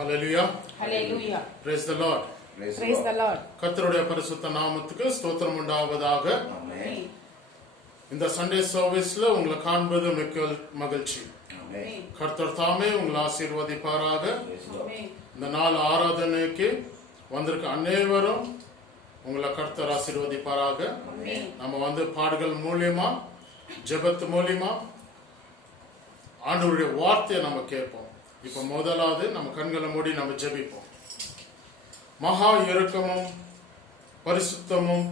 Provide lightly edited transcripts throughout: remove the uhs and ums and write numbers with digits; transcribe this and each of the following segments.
Hallelujah. Hallelujah. Praise the Lord. Praise the Lord. கர்த்தருடைய பரிசுத்த நாமத்துக்கு ஸ்தோத்திரம் உண்டாவதாக. Amen. இந்த சண்டே சர்வீஸ்ல உங்களை காண்பது மிக்க மகிழ்ச்சி. கர்த்தர் தாமே உங்களை ஆசீர்வதிப்பாராக. இந்த நாள் ஆராதனைக்கு வந்திருக்க அனைவரும் உங்களை கர்த்தர் ஆசீர்வதிப்பாராக. நம்ம பாடுகள் மூலியமா ஜெபத்து மூலியமா ஆண்டவருடைய வார்த்தையை நம்ம கேட்போம். இப்ப முதலாவது நம்ம கண்களை மூடி நம்ம ஜெபிப்போம். மகா இரக்கமும் பரிசுத்தமும்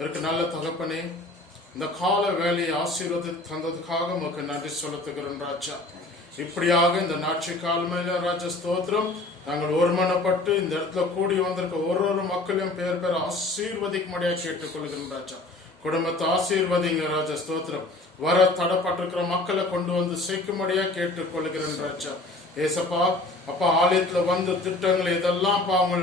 இருக்கு நல்ல தகப்பனே, இந்த கால வேலையை ஆசீர்வதி தந்ததுக்காக உமக்கு நன்றி செலுத்துகிறோம் ராஜா. இப்படியாக இந்த நாட்சி காலமையில ராஜா ஸ்தோத்திரம், நாங்கள் ஒருமனப்பட்டு இந்த இடத்துல கூடி வந்திருக்க ஒரு மக்களையும் பேர் ஆசீர்வதிக்கும்படியா கேட்டுக்கொள்கிறோம் ராஜா. குடும்பத்தை ஆசீர்வதிங்க ராஜா ஸ்தோத்திரம். வர தடப்பட்டிருக்கிற மக்களை கொண்டு வந்து சேர்க்கும்படியா கேட்டுக்கொள்கிறேன் ராஜா. ஏசப்பா அப்பா, ஆலயத்துல திட்டங்கள் இதெல்லாம் அவங்க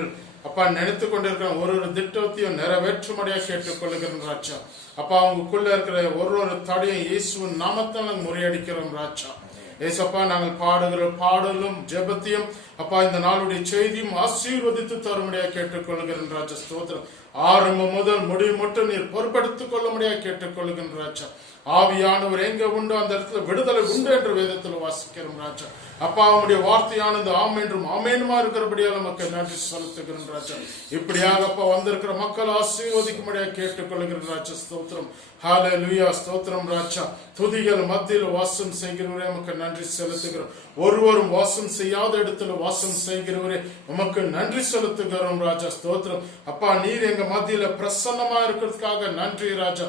அப்பா நினைத்து கொண்டிருக்கிற ஒரு திட்டத்தையும் நிறைவேற்றும்படியா கேட்டுக்கொள்கிறேன் ராஜா. அப்பா அவங்களுக்குள்ள இருக்கிற ஒரு தடையும் இயேசுவின் நாமத்தால் முறியடிக்கிறோம் ராஜா. ஏசப்பா நாங்கள் பாடுகிற பாடலும் ஜெபத்தையும் அப்பா இந்த நாளுடைய செய்தியும் ஆசீர்வதித்து தரும்படியா கேட்டுக்கொள்கிறேன் ராஜா ஸ்தோத்திரம். ஆரம்பம் முதல் முடிவு மட்டும் நீர் பொறுப்படுத்திக் கொள்ளும்படியா கேட்டுக்கொள்கிறேன் ராஜா. ஆவியானவர் எங்க உண்டு அந்த இடத்துல விடுதலை உண்டு என்று வேதத்தில் வாசிக்கிறோம் ராஜா. அப்பா அவனுடைய வார்த்தையானது ஆம் என்றும் ஆமேனுமா இருக்கிறபடியால் மக்கள் நன்றி செலுத்துகிறேன் ராஜா. இப்படியாக அப்பா வந்திருக்கிற மக்கள் ஆசீர்வதிக்கும்படியாக கேட்டுக்கொள்கிறேன் ராஜா ஸ்தோத்திரம். ஹல்லேலூயா ஸ்தோத்திரம் ராஜா. துதிகள் மத்தியில் வாசம் செய்கிறவரே உமக்கு நன்றி செலுத்துகிறோம். ஒருவரும் வாசம் செய்யாத இடத்துல வாசம் செய்கிறவரே உமக்கு நன்றி செலுத்துகிறோம் ராஜா ஸ்தோத்திரம். அப்பா நீர் எங்க மத்தியில பிரசன்னமா இருக்கிறதுக்காக நன்றி ராஜா.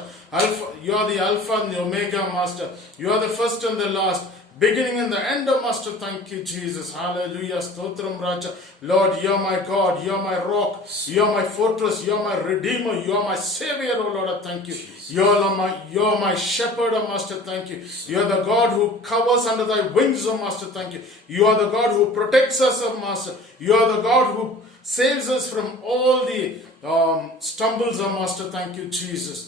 You are the Alpha and the Omega, Master. You are the first and the last, beginning and the end of Master. Thank you, Jesus. Hallelujah. Stotram Raja. Lord, you are my God. You are my rock. You are my fortress. You are my redeemer. You are my savior, oh Lord. Thank you. You are my shepherd, oh Master. Thank you. You are the God who covers under thy wings, oh Master. Thank you. You are the God who protects us, oh Master. You are the God who saves us from all the stumbles, oh Master. Thank you, Jesus.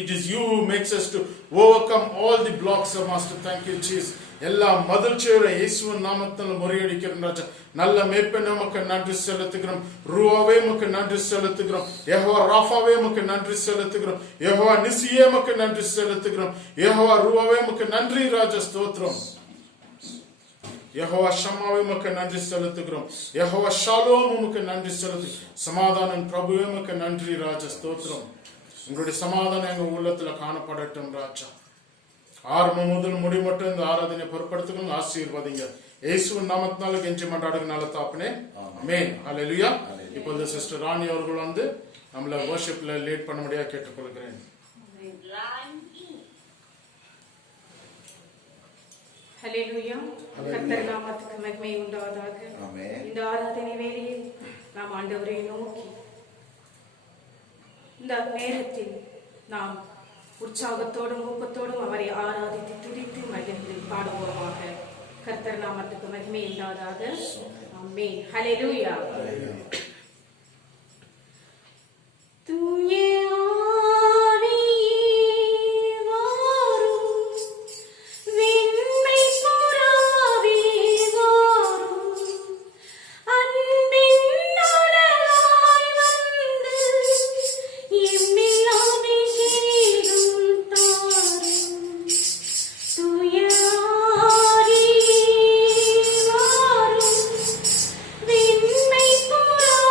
It is you who makes us to overcome all the blocks, oh Master. Thank you, Jesus. எல்லா மதிழ்ச்சியோட இயேசுவின் நாமத்தில் முறியடிக்கிறோம் ராஜா. நல்ல மேய்ப்பனே உமக்கு நன்றி செலுத்துகிறோம். ரூவாவே உமக்கு நன்றி செலுத்துகிறோம். யெகோவா ராஃபாவே உமக்கு நன்றி செலுத்துகிறோம். யெகோவா நிசியே உமக்கு நன்றி செலுத்துகிறோம். யெகோவா ரூவாவே உமக்கு நன்றி ராஜா ஸ்தோத்திரம். யெகோவா ஷம்மாவே உமக்கு நன்றி செலுத்துகிறோம். யெகோவா ஷாலோம் உமக்கு நன்றி செலுத்து. சமாதானம் பிரபுவே உமக்கு நன்றி ராஜா ஸ்தோத்திரம். உங்களுடைய சமாதானம் எங்க உள்ளத்துல காணப்படட்டும் ராஜா. ஆரம்பம் முதல் முடி மட்டும் இந்த ஆராதனை பொறுப்படுத்துக்கணும். ஆசீர்வதிங்க இயேசுவின் நாமத்தினால கெஞ்சி மன்றாடுகிறனால தாப்பனே ஆமென். ஹல்லேலூயா. இப்போது சிஸ்டர் ராணி அவர்கள் நம்மள வர்ஷிப்ல லீட் பண்ண முடியா கேட்டுக்கொள்கிறேன். ஹல்லேலூயா. கர்த்தர் நாமத்துக்கு மகிமை உண்டாவதாக. இந்த ஆராதனை வேளையில் நாம் ஆண்டவரை நோக்கி இந்த நேரத்தில் நாம் உற்சாகத்தோடும் ஊக்கத்தோடும் அவரை ஆராதித்து துதித்து மகிழ்ந்து பாடுவோமாக. கர்த்தர் நாமத்துக்கு மகிமை உண்டாவதாக. ஆமென். ஹல்லேலூயா. தூய Thank you.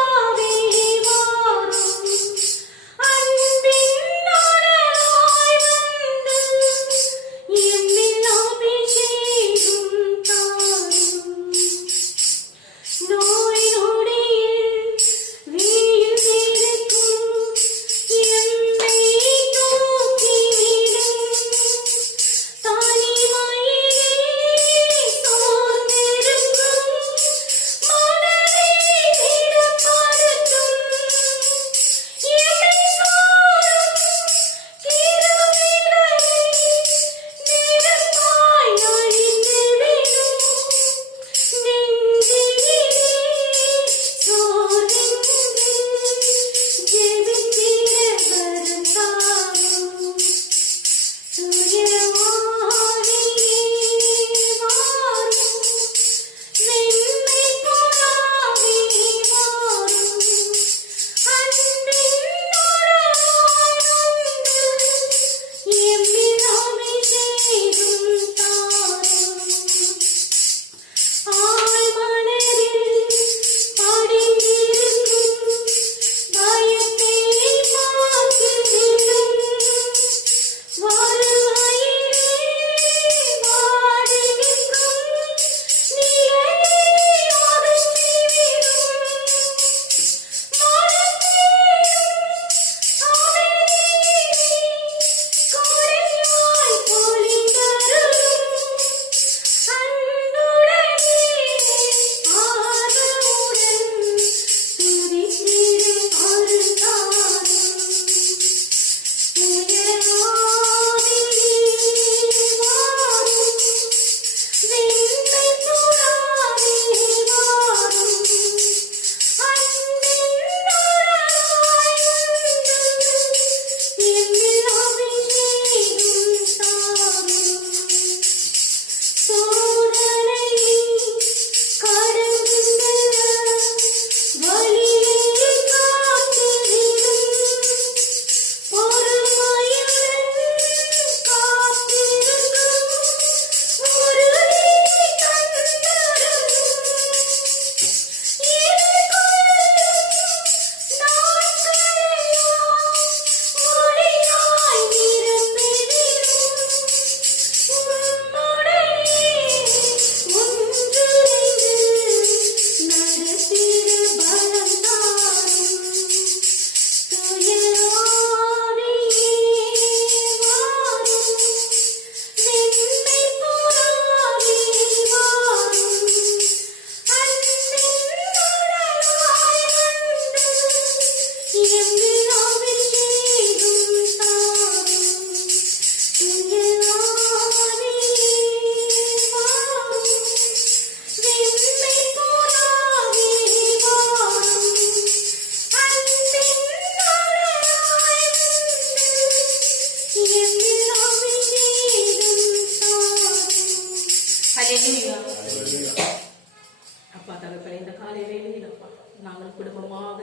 அப்பா தகப்பனே, இந்த காலை வேளையில் அப்பா நாங்கள் குடும்பமாக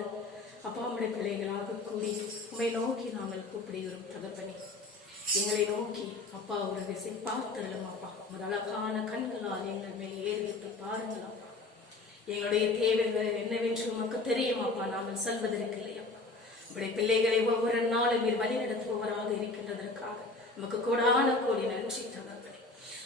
அப்பா உம்முடைய பிள்ளைகளாக கூடி உம்மை நோக்கி நாங்கள் கூப்பிடுகிறோம் தகப்பனே. எங்களை நோக்கி அப்பா ஒரு திசை பார்த்தரலும் அப்பா உமது அழகான கண்களால் எங்கள் மேல் ஏறிட்டு பாருங்கள் அப்பா. எங்களுடைய தேவைகள் என்னவென்று உமக்கு தெரியும் அப்பா, நாங்கள் சொல்வதற்கு இல்லையப்பா. உடைய பிள்ளைகளை ஒவ்வொரு நாளும் நீர் வழி நடத்துபவராக இருக்கின்றதற்காக உமக்கு கோடான கோடி நன்றி தகப்பனே.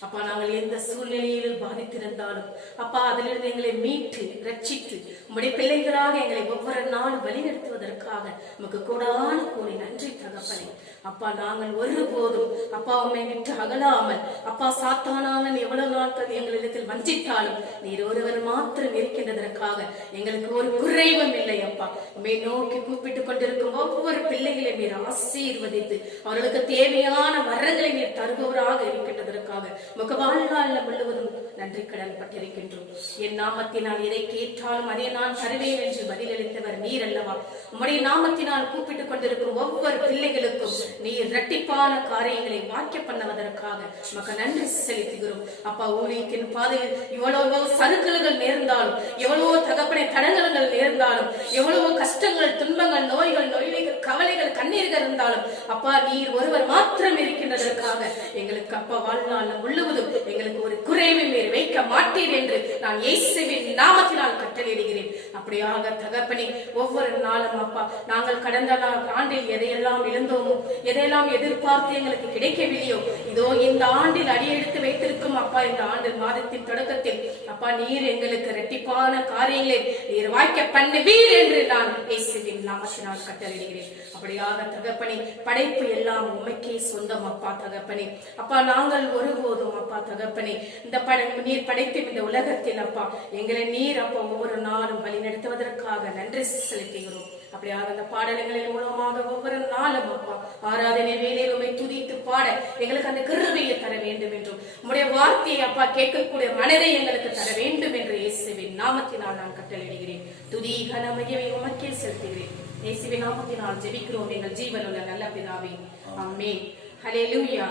அப்பா நாங்கள் எந்த சூழ்நிலையிலும் பாதித்திருந்தாலும் அப்பா அதிலிருந்து எங்களை மீட்டு ரட்சித்து உம்முடைய பிள்ளைகளாக எங்களை ஒவ்வொரு நாளும் வழி நடத்துவதற்காக உமக்கு கோடான கோடி நன்றி தகப்பனே. அப்பா நாங்கள் ஒருபோதும் அப்பா உம்மை விட்டு அகலாமல் அப்பா சாத்தானாலும் எவ்வளவு நாட்கள் எங்களிடத்தில் வஞ்சித்தாலும் நீர் ஒருவர் மாத்திரம் இருக்கின்றதற்காக எங்களுக்கு ஒரு குறைவும் இல்லை அப்பா. உம்மை நோக்கி கூப்பிட்டுக் கொண்டிருக்கும் ஒவ்வொரு பிள்ளைகளையும் நீர் ஆசீர்வதித்து அவர்களுக்கு தேவையான வரங்களை நீர் தருபவராக இருக்கின்றதற்காக உமக்கு வாழ்நாள் முழுவதும் நன்றி கடன் பட்டிருக்கின்றோம். என் நாமத்தினால் எதை கேட்டாலும் அதை நான் தருவேன் என்று பதிலளித்தவர் நீர் அல்லவா. உம்முடைய நாமத்தினால் கூப்பிட்டுக் கொண்டிருக்கும் ஒவ்வொரு பிள்ளைகளுக்கும் நீர் இரட்டிப்பான காரியங்களை வாக்கிய பண்ணுவதற்காக உமக்கு நன்றி செலுத்துகிறோம் அப்பா. ஊழியத்தின் பாதையில் எவ்வளவோ சறுக்கல்கள் நேர்ந்தாலும், எவ்வளவோ தகப்பனை தடங்கல்கள் நேர்ந்தாலும், எவ்வளவோ கஷ்டங்கள் துன்பங்கள் நோய்கள் நொய்கள் கவலைகள் கண்ணீர்கள் இருந்தாலும் அப்பா நீர் ஒருவர் மாத்திரம் இருக்கின்றதற்காக எங்களுக்கு அப்பா வாழ்நாள் முழுவதும் எங்களுக்கு ஒரு குறைவை நீர் வைக்க மாட்டீர் என்று நான் இயேசுவின் நாமத்தினால் கட்டளையிடுகிறேன். அப்படியாக தகப்பனே, ஒவ்வொரு நாளும் அப்பா நாங்கள் கடந்த ஆண்டில் எதையெல்லாம் இழந்தோமோ, எதையெல்லாம் எதிர்பார்த்து எங்களுக்கு கிடைக்கவில்லையோ, இதோ இந்த ஆண்டில் அடியெடுத்து வைத்திருக்கும் அப்பா இந்த ஆண்டு மாதத்தின் தொடக்கத்தில் அப்பா நீர் எங்களுக்கு இரட்டிப்பான காரியங்களை நீர் வாய்க்க பண்ணுவீர் என்று நான் இயேசுவின் நாமத்தினால் கட்டளையிடுகிறேன். அப்படியாக தகப்பனே, படைப்பு எல்லாம் உமக்கே சொந்தம் அப்பா தகப்பனே. அப்பா நாங்கள் ஒருபோதும் அப்பா தகப்பனே இந்த நீர் படைத்து இந்த உலகத்தில் அப்பா எங்களை நீர் அப்பா ஒவ்வொரு நாளும் வழி நடத்துவதற்காக நன்றி செலுத்துகிறோம். அப்படியாக அந்த பாடல்களின் மூலமாக ஒவ்வொரு நாளும் அப்பா ஆராதனை வேலையில் உம்மை துதித்து பாட எங்களுக்கு அந்த கிருபையை தர வேண்டும் என்றும் உம்முடைய வார்த்தையை அப்பா கேட்கக்கூடிய மனதை எங்களுக்கு தர வேண்டும் என்று இயேசுவின் நாமத்தினால் நான் கட்டளையிடுகிறேன். துதி கன மகிமை உமக்கே செலுத்துகிறேன். இயேசுவின் நாமத்தினால் ஜெபிக்கிறோம் எங்கள் ஜீவனுள்ள நல்ல பிதாவே, ஆமென். ஹல்லேலூயா.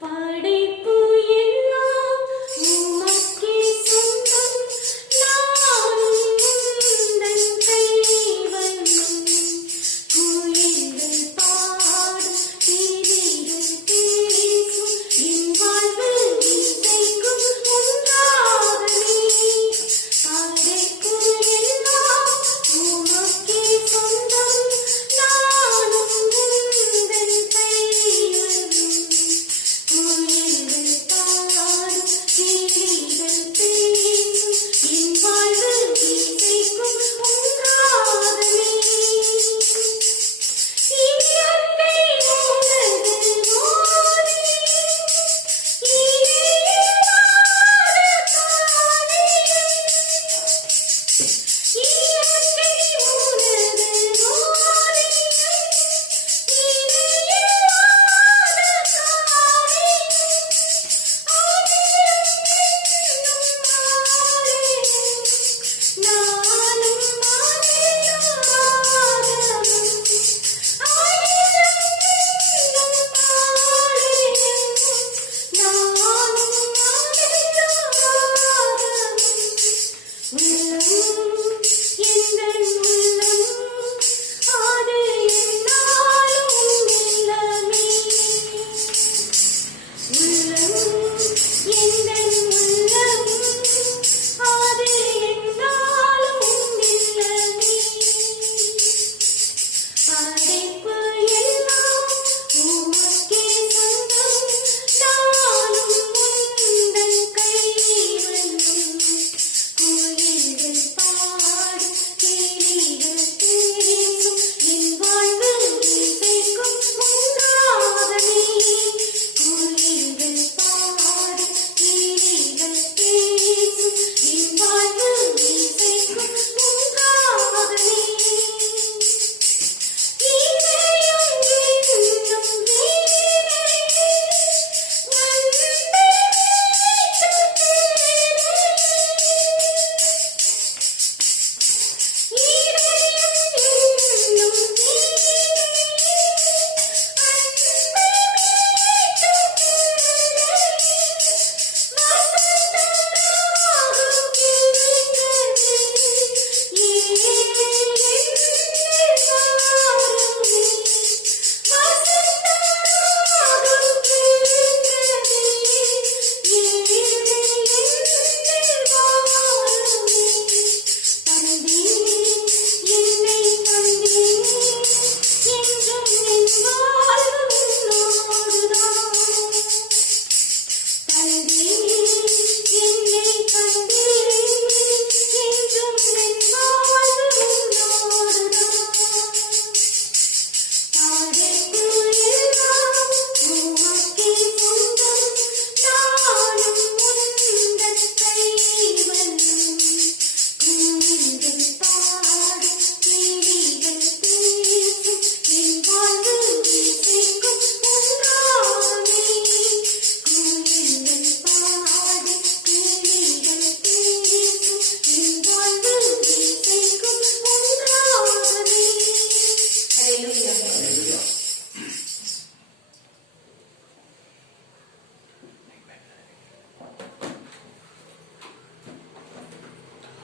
படைப்பு எல்லாம் உமக்கே சொந்தம், நானும் உந்தன் கைவண்ணம். குயில்கள் பாடும், கிளிகள் பேசும், என் வாழ்வில் இசைக்கும் ஒன்றாக நீ. படைப்பு எல்லாம் உமக்கே சொந்தம், நானும் உந்தன் கைவண்ணம்.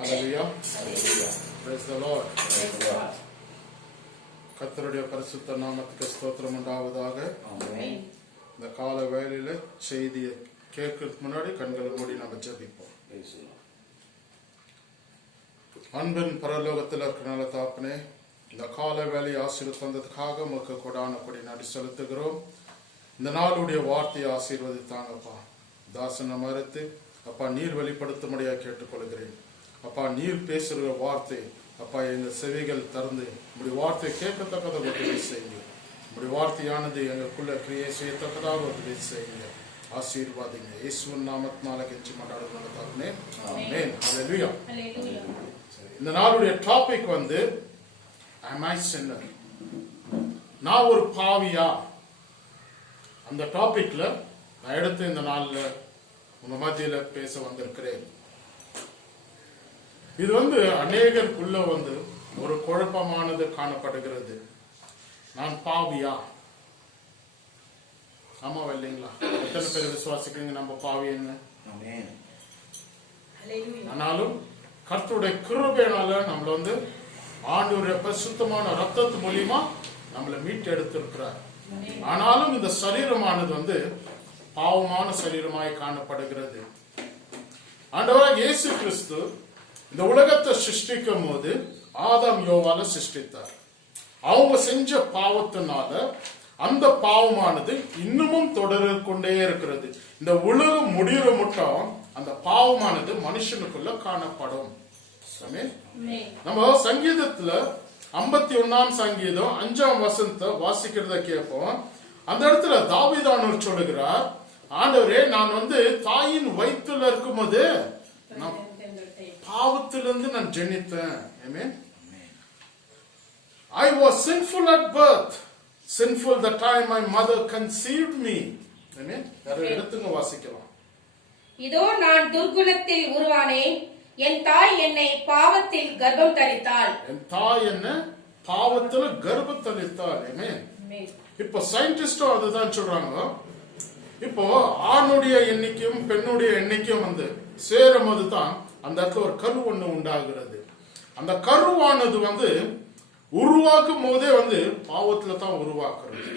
Hallelujah. Hallelujah. Praise the Lord. Praise God. கர்த்தருடைய பரிசுத்த நாமத்துக்கு ஸ்தோத்திரம் உண்டாவதாக. Amen. இந்த கால வேளையில செய்தியை கேட்கறதுக்கு முன்னாடி கண்களை மூடி நம்ம ஜெபிப்போம். Praise the Lord. அன்பின் பரலோகத்தில் இருக்கிற நல்ல தாப்பனே, இந்த கால வேலையை ஆசீர்வாதம் தந்ததுக்காக உமக்கு கொடான கொடி நடி செலுத்துகிறோம். இந்த நாளுடைய வார்த்தையை ஆசீர்வதித்தாங்கப்பா. தாசனை மறுத்து அப்பா நீர் வெளிப்படுத்தும்படியாக கேட்டுக்கொள்கிறேன். அப்பா நீர் பேசுகிற வார்த்தை அப்பா எங்கள் செவிகள் திறந்து உங்களுடைய வார்த்தையை கேட்கத்தக்கதை உதவி செய்யுங்க. உங்களுடைய வார்த்தையானது எங்களுக்குள்ள கிரியை செய்யத்தக்கதாக உதவி செய்யுங்க. ஆசீர்வாதிங்க. இயேசுவின் நாமத்தினால கெஞ்சி மன்றாடுகிறோம் நல்ல தாப்பனே. ஆமென். ஹல்லேலூயா. இந்த நாளுடைய டாபிக் வந்து am I sinner? நான் ஒரு பாவியா? அந்த டாபிக்ல நான் எடுத்து இந்த நாள்ல உங்க மத்தியில பேச வந்திருக்கிறேன். இது வந்து அநேகருக்குள்ள வந்து ஒரு குழப்பமானது காணப்படுகிறது. நான் பாவியா? ஆமா இல்லைங்களா? எத்தனை பேர் விசுவாசிக்கிறீங்க நம்ம பாவின்னு? Amen. ஆனாலும் கர்த்தருடைய கிருபையினால நம்மள வந்து ஆண்டவருடைய பரிசுத்தமான ரத்தத்து மூலியமா நம்மளை மீட்டு எடுத்திருக்கிறார். ஆனாலும் இந்த சரீரமானது வந்து பாவமான சரீரமாய் காணப்படுகிறது. ஆண்டவராக இயேசு கிறிஸ்து இந்த உலகத்தை சிருஷ்டிக்கும் போது ஆதாம் யோவால சிருஷ்டித்தார். அவங்க செஞ்ச பாவத்தினால அந்த பாவமானது இன்னமும் தொடர கொண்டே இருக்கிறது. இந்த உலகம் முடிகிற மட்டும் அந்த பாவமானது மனுஷனுக்குள்ள காணப்படும். நம்ம சங்கீதத்துல 51ஆம் சங்கீதம் 5ஆம் வசனத்தை வாசிக்கிறத கேட்போம். அந்த இடத்துல தாவீதானவர் சொல்லுகிறார், ஆண்டவரே நான் வந்து தாயின் வயிற்றுல இருக்கும் போது நான் பாவத்திலிருந்து நான் ஜெனித்தேன். I was sinful at birth, sinful the time my mother conceived me. எடுத்துங்க வாசிக்கலாம். இதோ நான் துர்குணத்தில் உருவானேன், என் தாய் என்னை பாவத்தில் கர்ப்பம் தரித்தாள். என் தாய் என்ன பாவத்துல கர்ப்பம் தரித்தாள். இப்போ சயின்டிஸ்டும் அதுதான் சொல்றாங்க. இப்போ ஆணுடைய எண்ணிக்கையும் பெண்ணுடைய எண்ணிக்கையும் வந்து சேரும் போதுதான் அந்த இடத்துல ஒரு கரு ஒண்ணு உண்டாகிறது. அந்த கருவானது வந்து உருவாக்கும் போதே வந்து பாவத்துல தான் உருவாக்குறது.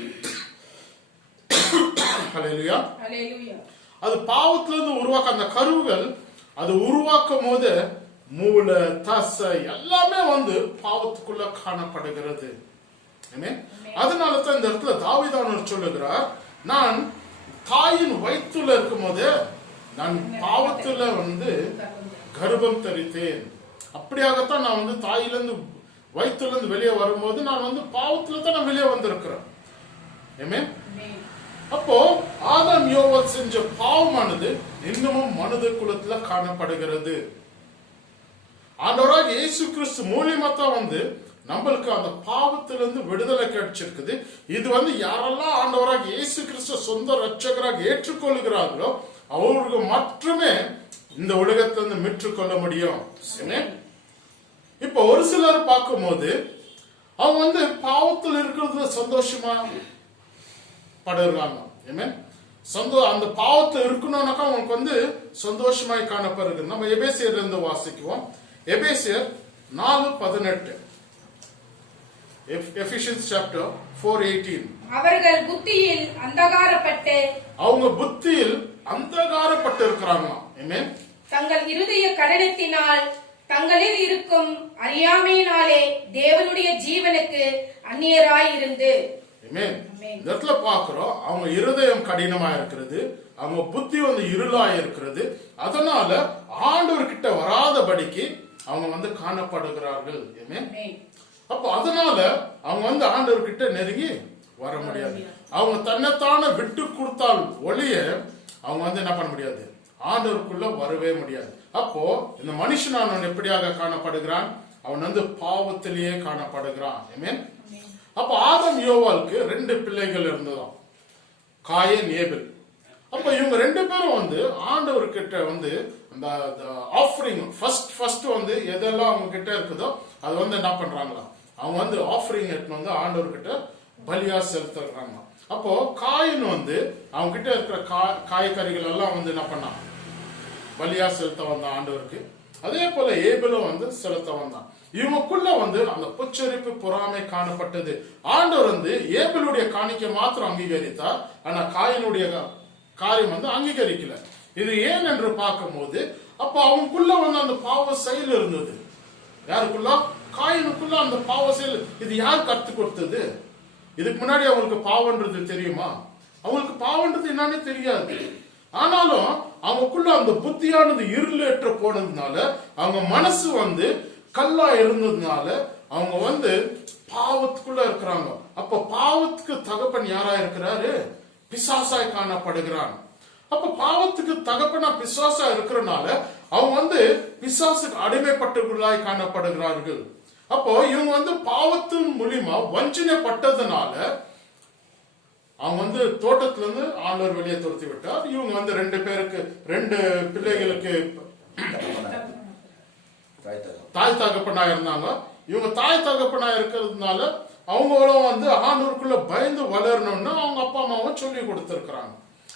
ஹல்லேலூயா. ஹல்லேலூயா. அது பாவத்துல இருந்து உருவாக்க அந்த கருவுகள் அது உருவாக்கும் போது மூளை தசை எல்லாமே வந்து பாவத்துக்குள்ள காணப்படுகிறது. அதனால தான் இந்த இடத்துல தாவீதானவர் சொல்லுகிறார், நான் தாயின் வயிற்றுல இருக்கும் போது நான் பாவத்துல வந்து கர்ப்பம் தரித்தேன். அப்படியாகத்தான் நான் வந்து தாயிலிருந்து வயிற்றுல இருந்து வெளியே வரும்போது நான் வந்து பாவத்துல தான் நான் வெளியே வந்திருக்கிறேன். அப்போ ஆதாம் யோவால் செஞ்ச பாவமானது இன்னமும் மனித குலத்துல காணப்படுகிறது. ஆண்டவராக இயேசு கிறிஸ்து மூலியமா தான் வந்து நம்மளுக்கு அந்த பாவத்திலிருந்து விடுதலை கிடைச்சிருக்குது. இது வந்து யாரெல்லாம் ஆண்டவராக இயேசு கிறிஸ்து சொந்த ரட்சகராக ஏற்றுக்கொள்கிறார்களோ அவர்களுக்கு மட்டுமே இந்த உலகத்துல இருந்து மீட்டுக்கொள்ள முடியும். இப்ப ஒரு சிலர் பார்க்கும் போது அவங்க வந்து பாவத்தில் இருக்கிறது சந்தோஷமா படுறாங்க. அந்த பாவத்துல இருக்கணும்னாக்கா அவங்களுக்கு வந்து சந்தோஷமாய் காணப்படுகிறது. நம்ம எபேசியர்ல இருந்து வாசிக்குவோம். எபேசியர் 4:18. Ephesians chapter 4:18. அவர்கள் புத்தியில் அந்தகாரப்பட்டு அவங்க புத்தியில் அந்தகாரப்பட்டு இருக்கிறாங்களாம். தங்கள் இருதய கடினத்தினால் தங்களில் இருக்கும் அறியாமையினாலே தேவனுடைய ஜீவனுக்கு அந்நியராய் இருந்து. இந்த இடத்துல பாக்குறோம், அவங்க இருதயம் கடினமா இருக்கிறது, அவங்க புத்தி வந்து இருளா இருக்கிறது. அதனால ஆண்டவர்கிட்ட வராதபடிக்கு அவங்க வந்து காணப்படுகிறார்கள். அப்போ அதனால அவங்க வந்து ஆண்டவர்கிட்ட நெருங்கி வர முடியாது. அவங்க தன்னைத்தான விட்டு கொடுத்தால் ஒழிய அவங்க வந்து என்ன பண்ண முடியாது, ஆண்டவருக்குள்ள வரவே முடியாது. அப்போ இந்த மனுஷனானவன் எப்படியாக காணப்படுகிறான், அவன் வந்து பாவத்திலேயே காணப்படுகிறான். அப்ப ஆதாம் யோவாலுக்கு 2 பிள்ளைகள் இருந்ததாம், காயின் ஏபேல். அப்ப இவங்க 2 பேரும் வந்து ஆண்டவர்கிட்ட வந்து அந்த ஆஃபரிங் ஃபர்ஸ்ட் வந்து எதெல்லாம் அவங்க கிட்ட இருக்குதோ அது வந்து என்ன பண்றாங்களா, அவங்க வந்து ஆஃபரிங் எடுத்து வந்து ஆண்டவர்கிட்ட பலியா செலுத்துறாங்க. அப்போ காயின் வந்து அவங்க கிட்ட இருக்கிற காய்கறிகள் எல்லாம் வந்து என்ன பண்ணான், பலியா செலுத்த வந்த ஆண்டவருக்கு. அதே போல ஏபலும் வந்து செலுத்த வந்தான். இவங்களுக்குள்ள வந்து அந்த பொச்சரிப்பு பொறாமை காணப்பட்டது. ஆண்டவர் வந்து ஏபலுடைய காணிக்கை மாத்திரம் அங்கீகரித்தார், ஆனா காயினுடைய காரியம் வந்து அங்கீகரிக்கல. இது ஏன் என்று பார்க்கும்போது அப்ப அவனுக்குள்ள வந்து அந்த பாவ செயல் இருந்தது. யாருக்குள்ள? காயினுக்குள்ள அந்த பாவ செயல். இது யார் கத்து கொடுத்தது? இதுக்கு முன்னாடி அவங்களுக்கு பாவன்றது தெரியுமா? அவங்களுக்கு பாவன்றது என்னன்னு தெரியாது. ஆனாலும் அவங்களுக்குள்ள அந்த புத்தியானது இருளேற்ற போனதுனால, அவங்க மனசு வந்து கல்லா இருந்ததுனால அவங்க வந்து பாவத்துக்குள்ள இருக்கிறாங்க. அப்ப பாவத்துக்கு தகப்பன் யாரா இருக்கிறாரு? பிசாசாய் காணப்படுகிறான். அப்ப பாவத்துக்கு தகப்பனா பிசாசா இருக்கிறனால அவங்க வந்து பிசாசுக்கு அடிமைப்பட்டவர்களாய் காணப்படுகிறார்கள். அப்போ இவங்க வந்து பாவத்தின் மூலியமா வஞ்சனைப்பட்டதுனால அவங்க வந்து தோட்டத்துல இருந்து ஆண்டவர் வெளியே துரத்தி விட்டார். இவங்க வந்து 2 பிள்ளைகளுக்கு தாய் தகப்பனா இருந்தாங்க. இவங்க தாய் தகப்பனா இருக்கிறதுனால அவங்களும் வந்து ஆண்டவருக்குள்ள பயந்து வளரணும்னு அவங்க அப்பா அம்மாவும் சொல்லி கொடுத்திருக்கிறாங்க.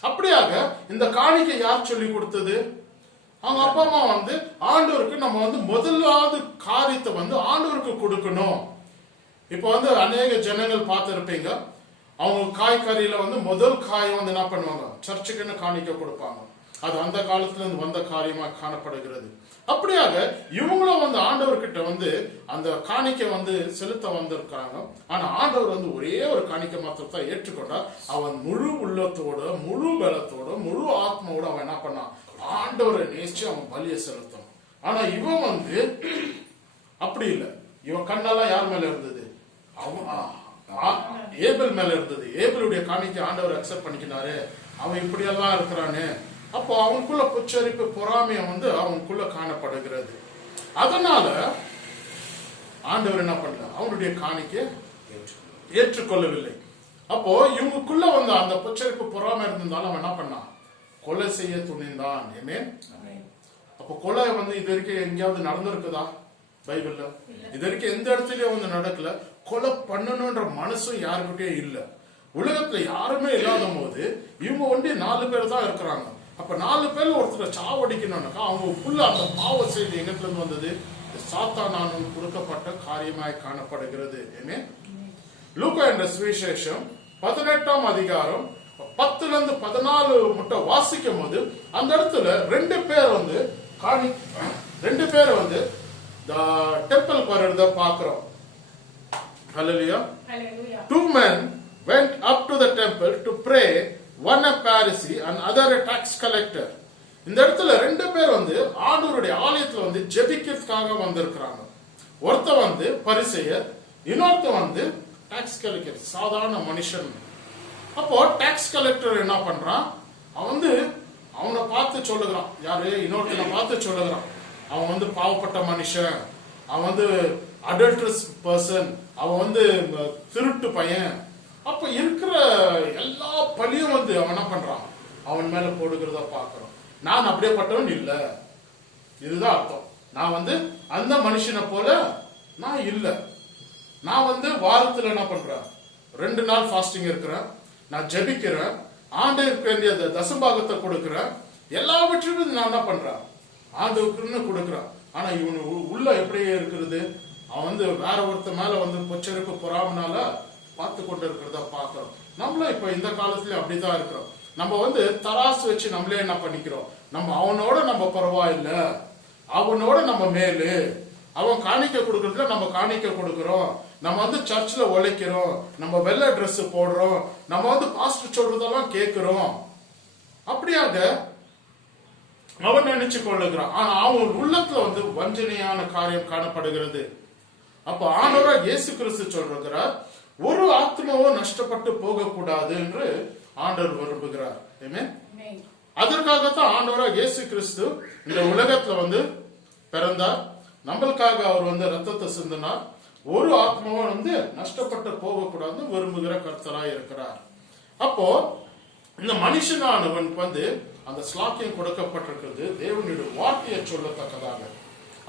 அப்படியாக இந்த காணிக்கை யார் சொல்லி கொடுத்தது? அவங்க அப்பா அம்மா வந்து ஆண்டவருக்கு நம்ம வந்து முதலாவது காரியத்தை வந்து ஆண்டவருக்கு கொடுக்கணும். இப்ப வந்து அநேக ஜனங்கள் பார்த்திருப்பீங்க, அவங்க காய்கறியில வந்து முதல் காயை வந்து என்ன பண்ணுவாங்க? சர்ச்சுக்குன்னு காணிக்க கொடுப்பாங்க. அது அந்த காலத்துல இருந்து வந்த காரியமா காணப்படுகிறது. அப்படியாக இவங்களும் வந்து ஆண்டவர்கிட்ட வந்து அந்த காணிக்கை வந்து செலுத்த வந்திருக்காங்க. ஆனா ஆண்டவர் வந்து ஒரே ஒரு காணிக்கை மாத்திரத்தை ஏற்றுக்கொண்டார். அவன் முழு உள்ளத்தோட, முழு பலத்தோட, முழு ஆத்மாவோட அவன் என்ன பண்ணான்? ஆண்டவரை நேசிச்சு அவன் பலியை செலுத்தணும். ஆனா இவன் வந்து அப்படி இல்லை. இவன் கண்ணெல்லாம் யார் மேல இருந்தது? ஏபல் மேல இருந்தது. ஏபலுடைய காணிக்கை ஆண்டவர் அக்செப்ட் பண்ணிக்கினாரு. அவன் இப்படியெல்லாம் இருக்கிறானே. அப்போ அவனுக்குள்ள பொச்சரிப்பு பொறாமையை வந்து அவனுக்குள்ள காணப்படுகிறது. அதனால ஆண்டவர் என்ன பண்ணல? அவனுடைய காணிக்கை ஏற்றுக்கொள்ளவில்லை. அப்போ இவங்களுக்குள்ள வந்து அந்த பொச்சரிப்பு பொறாமை இருந்திருந்தாலும் அவன் என்ன பண்ணான்? கொலை செய்ய துணிந்தான். அப்ப கொலை வந்து இது வரைக்கும் எங்கேயாவது நடந்திருக்குதா பைபிள்ல? இது வரைக்கும் எந்த இடத்துலயும் வந்து நடக்கல. கொலை பண்ணணும்ன்ற மனசும் யாருக்கிட்டே இல்ல. உலகத்துல யாருமே இல்லாத போது இவங்க ஒண்டி 4 பேர் தான் இருக்கிறாங்க. அப்ப 4 பேர்ல ஒருத்தரை சாவடிக்கணும்னாக்கா அவங்களுக்குள்ள அந்த பாவ செய்தி எங்கிட்ட இருந்து வந்தது? சாத்தானானுக்கு கொடுக்கப்பட்ட காரியமாய் காணப்படுகிறது. லூக்கா என்ற சுவிசேஷம் 18ஆம் அதிகாரம் 10ல இருந்து 14 மட்டும் வாசிக்கும் போது அந்த இடத்துல 2 பேர் வந்து டெம்பிள் வருறத பாக்குறோம். Hallelujah. Hallelujah. 2 men went up to the temple to pray, one a Pharisee and other a tax collector. இந்த இடத்துல 2 பேர் வந்து ஆண்டவருடைய ஆலயத்துல வந்து ஜெபிக்கிறதுக்காக வந்திருக்கிறாங்க. ஒருத்தர் வந்து பரிசேயர், இன்னொருத்தர் வந்து டாக்ஸ் கலெக்டர், சாதாரண மனுஷன். அப்போ டாக்ஸ் கலெக்டர் என்ன பண்றான்? அவன் வந்து அவனை பார்த்து சொல்லுகிறான். யாரு? இன்னொருத்தனை பார்த்து சொல்லுகிறான். அவன் வந்து பாவப்பட்ட மனுஷன், அவன் வந்து அடல்ட்ரஸ் பர்சன், அவன் வந்து திருட்டு பையன். அப்ப இருக்கிற எல்லா பழியும் வந்து அவன் என்ன பண்றான்? அவன் மேல போடுகிறத பாக்குறோம். நான் அப்படியே பட்டவன் இல்ல. இதுதான் அர்த்தம். நான் வந்து அந்த மனுஷனை போல நான் இல்ல. நான் வந்து வாரத்துல என்ன பண்றேன்? 2 நாள் ஃபாஸ்டிங் இருக்கிறேன், நான் ஜெபிக்கிறேன், ஆண்டவருக்கு வேண்டிய தசபாகத்தை கொடுக்கிறேன், எல்லாவற்றையும் நான் என்ன பண்றேன்? ஆண்டவருக்குன்னு கொடுக்கிறேன். ஆனா இவனு உள்ள எப்படியே இருக்கிறது? அவன் வந்து வேற ஒருத்த மேல வந்து பொச்சரிப்பு பொறாமனால பார்த்து கொண்டு இருக்கிறத பாக்குறோம். நம்மளும் இப்ப இந்த காலத்துல அப்படிதான் இருக்கிறோம். நம்ம வந்து தராசு வச்சு நம்மளே என்ன பண்ணிக்கிறோம்? நம்ம அவனோட நம்ம பரவாயில்ல, அவனோட நம்ம மேலு, அவன் காணிக்க கொடுக்கறதுல நம்ம காணிக்க கொடுக்கிறோம், நம்ம வந்து சர்ச்சில் உழைக்கிறோம், நம்ம வெள்ளை ட்ரெஸ் போடுறோம், நம்ம வந்து பாஸ்டர் சொல்றதெல்லாம் கேட்கிறோம். அப்படியாக அவன் நினைச்சு கொள்ளுகிறான். ஆனா அவன் உள்ளத்துல வந்து வஞ்சனையான காரியம் காணப்படுகிறது. அப்ப ஆண்டவராக இயேசு கிறிஸ்து சொல்றார், ஒரு ஆத்மாவும் நஷ்டப்பட்டு போக கூடாது என்று ஆண்டவர் விரும்புகிறார். அதற்காகத்தான் ஆண்டவராக இயேசு கிறிஸ்து இந்த உலகத்துல வந்து பிறந்தார். நம்மளுக்காக அவர் வந்து ரத்தத்தை சிந்தினார். ஒரு ஆத்மாவும் வந்து நஷ்டப்பட்டு போக கூடாதுன்னு விரும்புகிற கர்த்தராய் இருக்கிறார். அப்போ இந்த மனுஷனானவன் வந்து அந்த ஸ்லாக்கியம் கொடுக்கப்பட்டிருக்கிறது தேவனுடைய வார்த்தையை சொல்லத்தக்கதாக.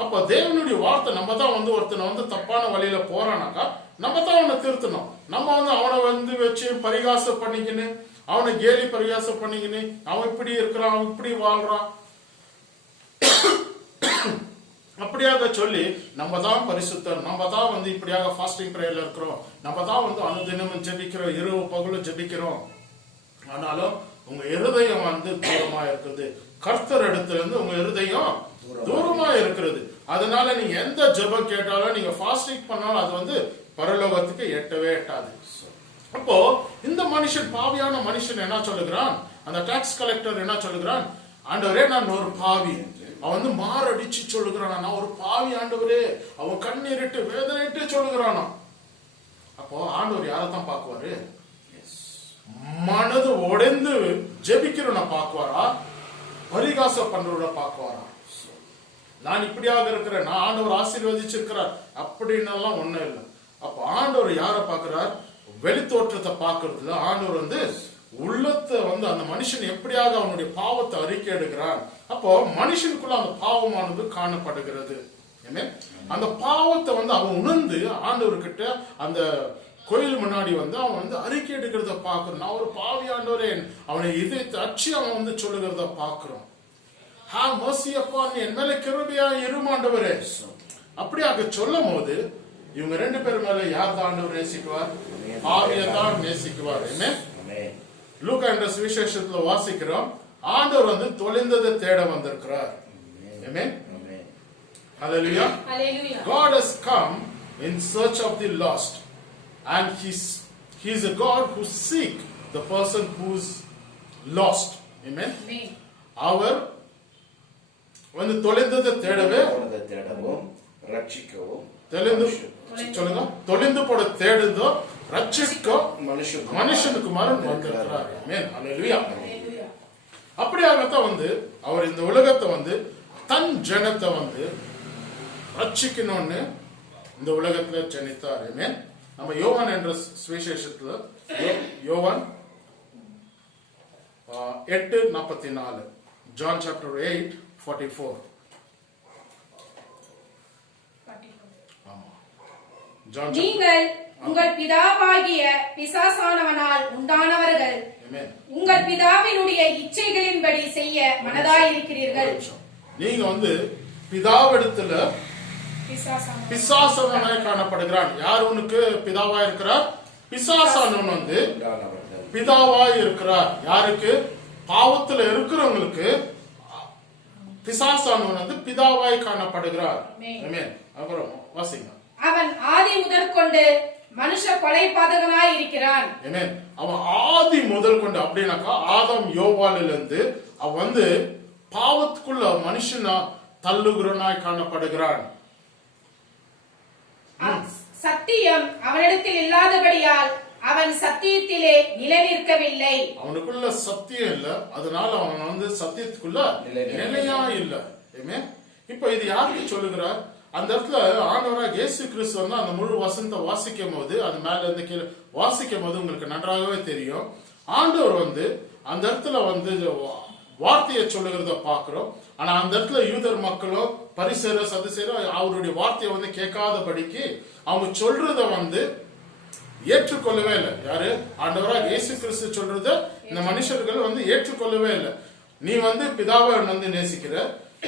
அப்ப தேவனுடைய வார்த்தை நம்ம தான் வந்து ஒருத்தனை வந்து தப்பான வழியில போறானாக்கா நம்ம தான் அவனை திருத்தணும். நம்ம வந்து அவனை வந்து வச்சு பரிகாசம் பண்ணிக்கின்னு, அவனை கேலி பரிகாசம் பண்ணிக்கின்னு, அவன் இப்படி இருக்கிறான், அவன் இப்படி வாழ்றான், அப்படியாக சொல்லி நம்ம தான் பரிசுத்தர், நம்ம தான் வந்து இப்படியாக ஃபாஸ்டிங் பிரேயர்ல இருக்கிறோம், நம்ம தான் வந்து அனுதினமும் ஜெபிக்கிறோம், இரவு பகலும் ஜெபிக்கிறோம். ஆனாலும் உங்க இருதயம் வந்து தூரமா இருக்குது. கர்த்தர் இடத்துல இருந்து உங்க இருதயம் தூரமா இருக்கிறது. அதனால நீங்க எந்த ஜெபம் கேட்டாலும், நீங்க ஃபாஸ்டிங் பண்ணாலும் அது வந்து பரலோகத்துக்கு எட்டவே எட்டாது. அப்போ இந்த மனுஷன், பாவியான மனுஷன் என்ன சொல்லுகிறான், அந்த டாக்ஸ் கலெக்டர் என்ன சொல்லுகிறான், ஆண்டவரே நான் ஒரு பாவி. அவன் வந்து மாரடிச்சு சொல்லுகிறான், நான் ஒரு பாவி ஆண்டவரே. அவன் கண்ணீரிட்டு வேதனைட்டு சொல்லுகிறானா. அப்போ ஆண்டவர் யாரத்தான் பார்க்குவாரு? மனது உடைந்து ஜெபிக்கிறவனை பார்க்குவாரா, பரிகாசம் பண்றவனை பார்க்குவாரா? நான் இப்படியாக இருக்கிறேன், நான் ஆண்டவர் ஆசீர்வதிச்சிருக்கிறார் அப்படின்னு எல்லாம் ஒண்ணும் இல்லை. அப்ப ஆண்டவர் யாரை பார்க்கிறார்? வெளி தோற்றத்தை பார்க்கறதுல ஆண்டவர் வந்து உள்ளத்தை வந்து அந்த மனுஷன் எப்படியாக அவனுடைய பாவத்தை அறிக்கை எடுக்கிறான். அப்போ மனுஷனுக்குள்ள அந்த பாவமானது காணப்படுகிறது. அந்த பாவத்தை வந்து அவன் உணர்ந்து ஆண்டவர்கிட்ட அந்த கோயில் முன்னாடி வந்து அவன் வந்து அறிக்கை எடுக்கிறத பாக்குறான். நான் ஒரு பாவி ஆண்டவரே, அவனை இதயத்தை அச்சு அவன் வந்து சொல்லுகிறத பாக்குறான். என் மேல கிருபையா இருமாண்டவரே. அப்படியாக சொல்லும் போது இவங்க ரெண்டு பேர் மேல யார் தான் ஆண்டவர் நேசிக்குவார்? பாவியை தான் நேசிக்குவார். லூக்கா என்ற சுவிசேஷத்துல வாசிக்கிறோம், ஆண்டவர் வந்து தொலைந்ததை தேட வந்திருக்கிறார். Hallelujah. God has come in search of the lost, and he's a God who seek the person who's lost. Amen. அவர் வந்து தொலைந்ததை தேடவும் ரட்சிக்கவும், சொல்லுங்க, தொலைந்து போட தேடுதோ ரட்சிக்கோ மனுஷனுக்கு மரம் வந்திருக்கிறார். அப்படியாகத்தான் வந்து அவர் இந்த உலகத்தை வந்து தன் ஜனத்தை வந்து ரட்சிக்கணும்னு இந்த உலகத்துல ஜனித்தார். நம்ம யோவான் என்ற சுவிசேஷத்துல யோவான் 8:44, ஜான் சாப்டர் 8:44. நீங்கள் உங்கள் பிதாவாகிய பிசாசானவனால் உண்டானவர்கள், உங்கள் பிதாவினுடைய இச்சைகளின்படி செய்ய மனதாயிருக்கிறீர்கள். நீங்க வந்து பிதாவிடத்துல பிசாசானவனாய் காணப்படுகிறான். யார் உனக்கு பிதாவா இருக்கிறார்? பிசாசானவன் வந்து பிதாவாய் இருக்கிறார். யாருக்கு? பாவத்துல இருக்கிறவங்களுக்கு பிசாசானவன் வந்து பிதாவாய் காணப்படுகிறார். அப்புறம் வாசிங்க. அவன் ஆதி முதற்கொண்டு மனுஷ கொலைபாதகனாய் இருக்கிறான். அவன் ஆதி முதல் கொண்டு அப்படின்னாக்கா ஆதாம் யோவாலில் இருந்து அவன் வந்து பாவத்துக்குள்ள மனுஷனா தள்ளுகிறனாய் காணப்படுகிறான். சத்தியம் அவனிடத்தில் இல்லாதபடியால் அவன் சத்தியத்திலே நிலைநிற்கவில்லை. அவனுக்குள்ள சத்தியம் இல்ல, அதனால அவன் வந்து சத்தியத்துக்குள்ள நிலையா இல்ல. இப்ப இது யாருக்கு சொல்லுகிறார்? அந்த இடத்துல ஆண்டவராக இயேசு கிறிஸ்து வந்து அந்த முழு வசனத்தை வாசிக்கும் போது, அது மேல இருந்து கீழே வாசிக்கும் போது உங்களுக்கு நன்றாகவே தெரியும், ஆண்டவர் வந்து அந்த இடத்துல வந்து வார்த்தையை சொல்லுகிறத பாக்குறோம். ஆனா அந்த இடத்துல யூதர் மக்களோ பரிசேரோ சதுசேரோ அவருடைய வார்த்தையை வந்து கேட்காதபடிக்கு அவங்க சொல்றத வந்து ஏற்றுக்கொள்ளவே இல்லை. யாரு? ஆண்டவராக இயேசு கிறிஸ்து சொல்றத இந்த மனுஷர்கள் வந்து ஏற்றுக்கொள்ளவே இல்லை. நீ வந்து பிதாவை வந்து நேசிக்கிற,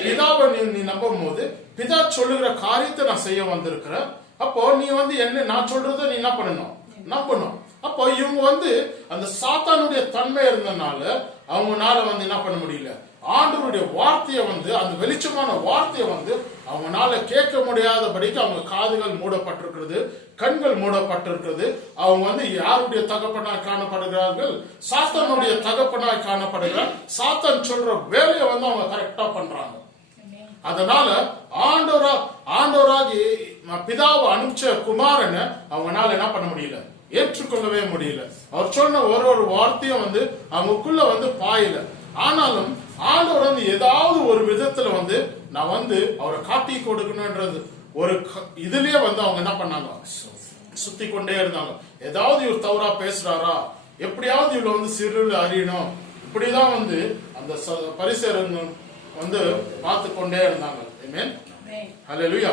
பிதாவை நீ நம்பும் போது பிதா சொல்லுகிற காரியத்தை நான் செய்ய வந்திருக்கிறேன். அப்போ நீ வந்து என்ன நான் சொல்றத நீ என்ன பண்ணணும்? நம்பணும். அப்போ இவங்க வந்து அந்த சாத்தானுடைய தன்மை இருந்தனால அவங்கனால வந்து என்ன பண்ண முடியல, ஆண்டவருடைய வார்த்தையை வந்து அந்த வெளிச்சமான வார்த்தையை வந்து அவங்கனால கேட்க முடியாதபடிக்கு அவங்க காதுகள் மூடப்பட்டிருக்கிறது, கண்கள் மூடப்பட்டிருக்கிறது. அவங்க வந்து யாருடைய தகப்பனாய் காணப்படுகிறார்கள்? சாத்தானுடைய தகப்பனாய் காணப்படுகிறார். சாத்தான் சொல்ற வேலையை வந்து அவங்க கரெக்டா பண்றாங்க. அதனால ஆண்டவராகி பிதாவை அனுப்பிச்ச குமாரனை அவங்கனால என்ன பண்ண முடியல, ஏற்றுக்கொள்ளவே முடியல. அவர் சொன்ன ஒரு வார்த்தையும் வந்து அவங்களுக்குள்ள வந்து பாயல. ஆனாலும் ஆண்டவர் வந்து ஏதாவது ஒரு விதத்துல வந்து நான் வந்து அவரை காட்டி கொடுக்கணும்ன்றது ஒரு இதுலயே வந்து அவங்க என்ன பண்ணாங்க, சுத்தி கொண்டே இருந்தாங்க. ஏதாவது இவர் தவறா பேசுறாரா, எப்படியாவது இவளை வந்து சிறுல அறியணும், இப்படிதான் வந்து அந்த பரிசேரங்க வந்து பார்த்து கொண்டே இருந்தாங்க. ஹல்லேலூயா.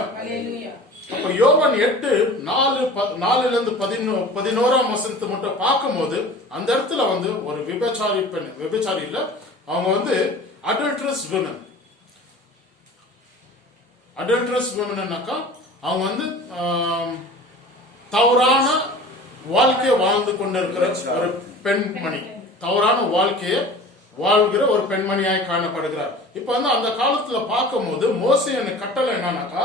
அப்ப யோவான் 8:4-11 வசனத்தை மட்டும் பார்க்கும் போது அந்த இடத்துல வந்து ஒரு விபச்சாரி பெண், விபச்சாரி இல்ல, அவங்க வந்து அடல்ட்ரஸ் விமன், அடல்ட்ரஸ் விமன்னாக்கா அவங்க வந்து தவறான வாழ்க்கையை வாழ்ந்து கொண்டிருக்கிற ஒரு பெண்மணி, தவறான வாழ்க்கையை வாழ்கிற ஒரு பெண்மணியாய் காணப்படுகிறார். இப்ப வந்து அந்த காலத்துல பார்க்கும்போது மோசே கட்டளை என்னன்னாக்கா,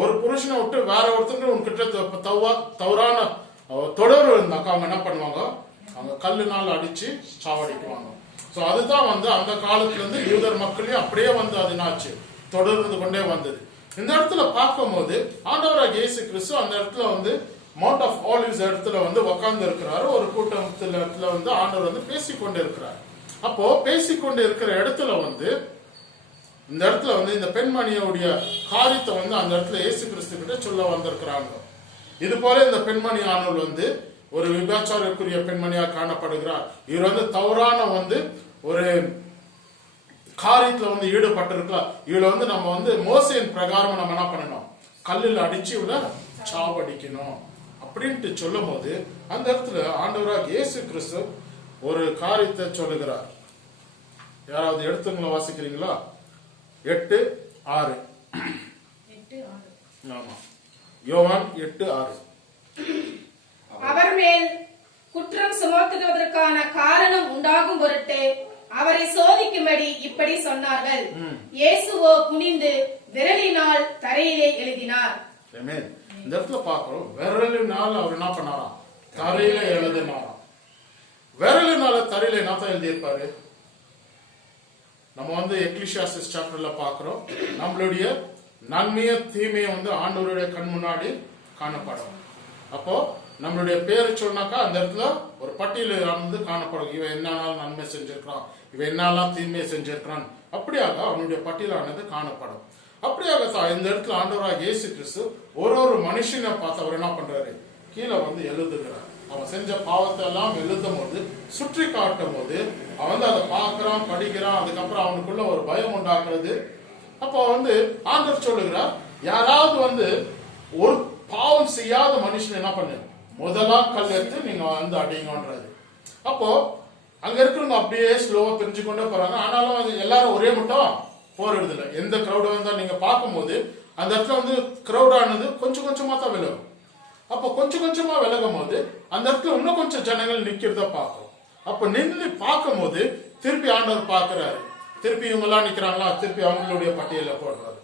ஒரு புருஷனை விட்டு வேற ஒருத்தருக்கு உன்கிட்ட தவறான தொடர்பு இருந்தாக்கா அவங்க என்ன பண்ணுவாங்க, அவங்க கல்லுனால் அடிச்சு சாவடிக்குவாங்க. சோ அதுதான் வந்து அந்த காலத்துல இருந்து யூதர் மக்களையும் அப்படியே வந்து அது என்னாச்சு தொடர்ந்து கொண்டே வந்தது. இந்த இடத்துல பார்க்கும்போது ஆண்டவராகிய இயேசு கிறிஸ்து அந்த இடத்துல வந்து மவுண்ட் ஆஃப் ஆலிவ்ஸ் இடத்துல வந்து உட்கார்ந்து இருக்கிறாரு. ஒரு கூட்டத்துல இடத்துல வந்து ஆண்டவர் வந்து பேசிக்கொண்டு இருக்கிறார். அப்போ பேசிக்கொண்டு இருக்கிற இடத்துல வந்து இந்த இடத்துல வந்து இந்த பெண்மணியோடைய காரியத்தை வந்து அந்த இடத்துல இயேசு கிறிஸ்து கிட்ட சொல்ல வந்திருக்கிறாங்க. இது போல இந்த பெண்மணி ஆனவள் வந்து ஒரு விபச்சாரக்குரிய பெண்மணியாக காணப்படுகிறார். இவர் வந்து தவறான வந்து ஒரு காரியத்துல வந்து ஈடுபட்டிருக்கலாம். இவளை வந்து நம்ம வந்து மோசையின் பிரகாரம் நம்ம என்ன பண்ணணும், கல்லில் அடிச்சு இவளை சாவடிக்கணும் அப்படின்ட்டு சொல்லும் போது அந்த இடத்துல ஆண்டவராக இயேசு கிறிஸ்து ஒரு காரியத்தை சொல்லுகிறார். யாராவது எடுத்துங்களா வாசிக்கிறீங்களா? 8:6. ஆமா, யோவான் 8:6. அவர் மேல் குற்றம் சுமத்துவதற்கான காரணம் உண்டாகும் பொருட்டு அவரை சோதிக்கும்படி இப்படி சொன்னார்கள். இயேசுவோ குனிந்து விரலினால் தரையிலே எழுதினார். இந்த இடத்துல பாக்குறோம், விரலினால் அவர் என்ன பண்ணாராம், தரையில எழுதினாராம். விரலினால தரையில என்னத்தான் எழுதியிருப்பாரு? நம்ம வந்து எக்லிஷியாசிஸ் சாப்டர்ல பாக்குறோம், நம்மளுடைய நன்மைய தீமையை வந்து ஆண்டவருடைய கண் முன்னாடி காணப்படும். அப்போ நம்மளுடைய பேரை சொன்னாக்கா அந்த இடத்துல ஒரு பட்டியல் வந்து காணப்படும். இவன் என்னெல்லாம் நன்மை செஞ்சிருக்கான், இவன் என்னெல்லாம் தீமையை செஞ்சிருக்கான், அப்படியாக அவனுடைய பட்டியலானது காணப்படும். அப்படியாகத்தான் இந்த இடத்துல ஆண்டவராக இயேசு கிறிஸ்து ஒரு மனுஷனை பார்த்து அவர் என்ன பண்றாரு, கீழே வந்து எழுதுகிறார். அவன் செஞ்ச பாவத்தை எல்லாம் எழுதும் போது, சுற்றி காட்டும் போது அவன் வந்து அதை பார்க்கிறான், படிக்கிறான். அதுக்கப்புறம் அவனுக்குள்ள ஒரு பயம் உண்டாக்குறது. அப்போ வந்து ஆண்டவர் சொல்லுகிறார், யாராவது வந்து ஒரு பாவம் செய்யாத மனுஷன் என்ன பண்ணு, முதலா கல் எடுத்து நீங்க வந்து அடிங்கன்றது. அப்போ அங்க இருக்கிறவங்க அப்படியே ஸ்லோவா தெரிஞ்சு கொண்டே போறாங்க. ஆனாலும் எல்லாரும் ஒரே மட்டும் போறது இல்லை. எந்த கிரௌட் வந்தா நீங்க பார்க்கும்போது அந்த இடத்துல வந்து கிரௌட் ஆனது கொஞ்சம் கொஞ்சமா தான் விலகும். அப்போ கொஞ்சம் கொஞ்சமா விலகும் போது அந்த இடத்துல இன்னும் கொஞ்சம் ஜனங்கள் நிக்கிறத பார்க்கும். அப்ப நின்று பார்க்கும் போது திருப்பி ஆண்டவர் பார்க்கிறாரு, திருப்பி இவங்க எல்லாம் நிக்கிறாங்களா, திருப்பி அவங்களுடைய பட்டியல போடுறாரு.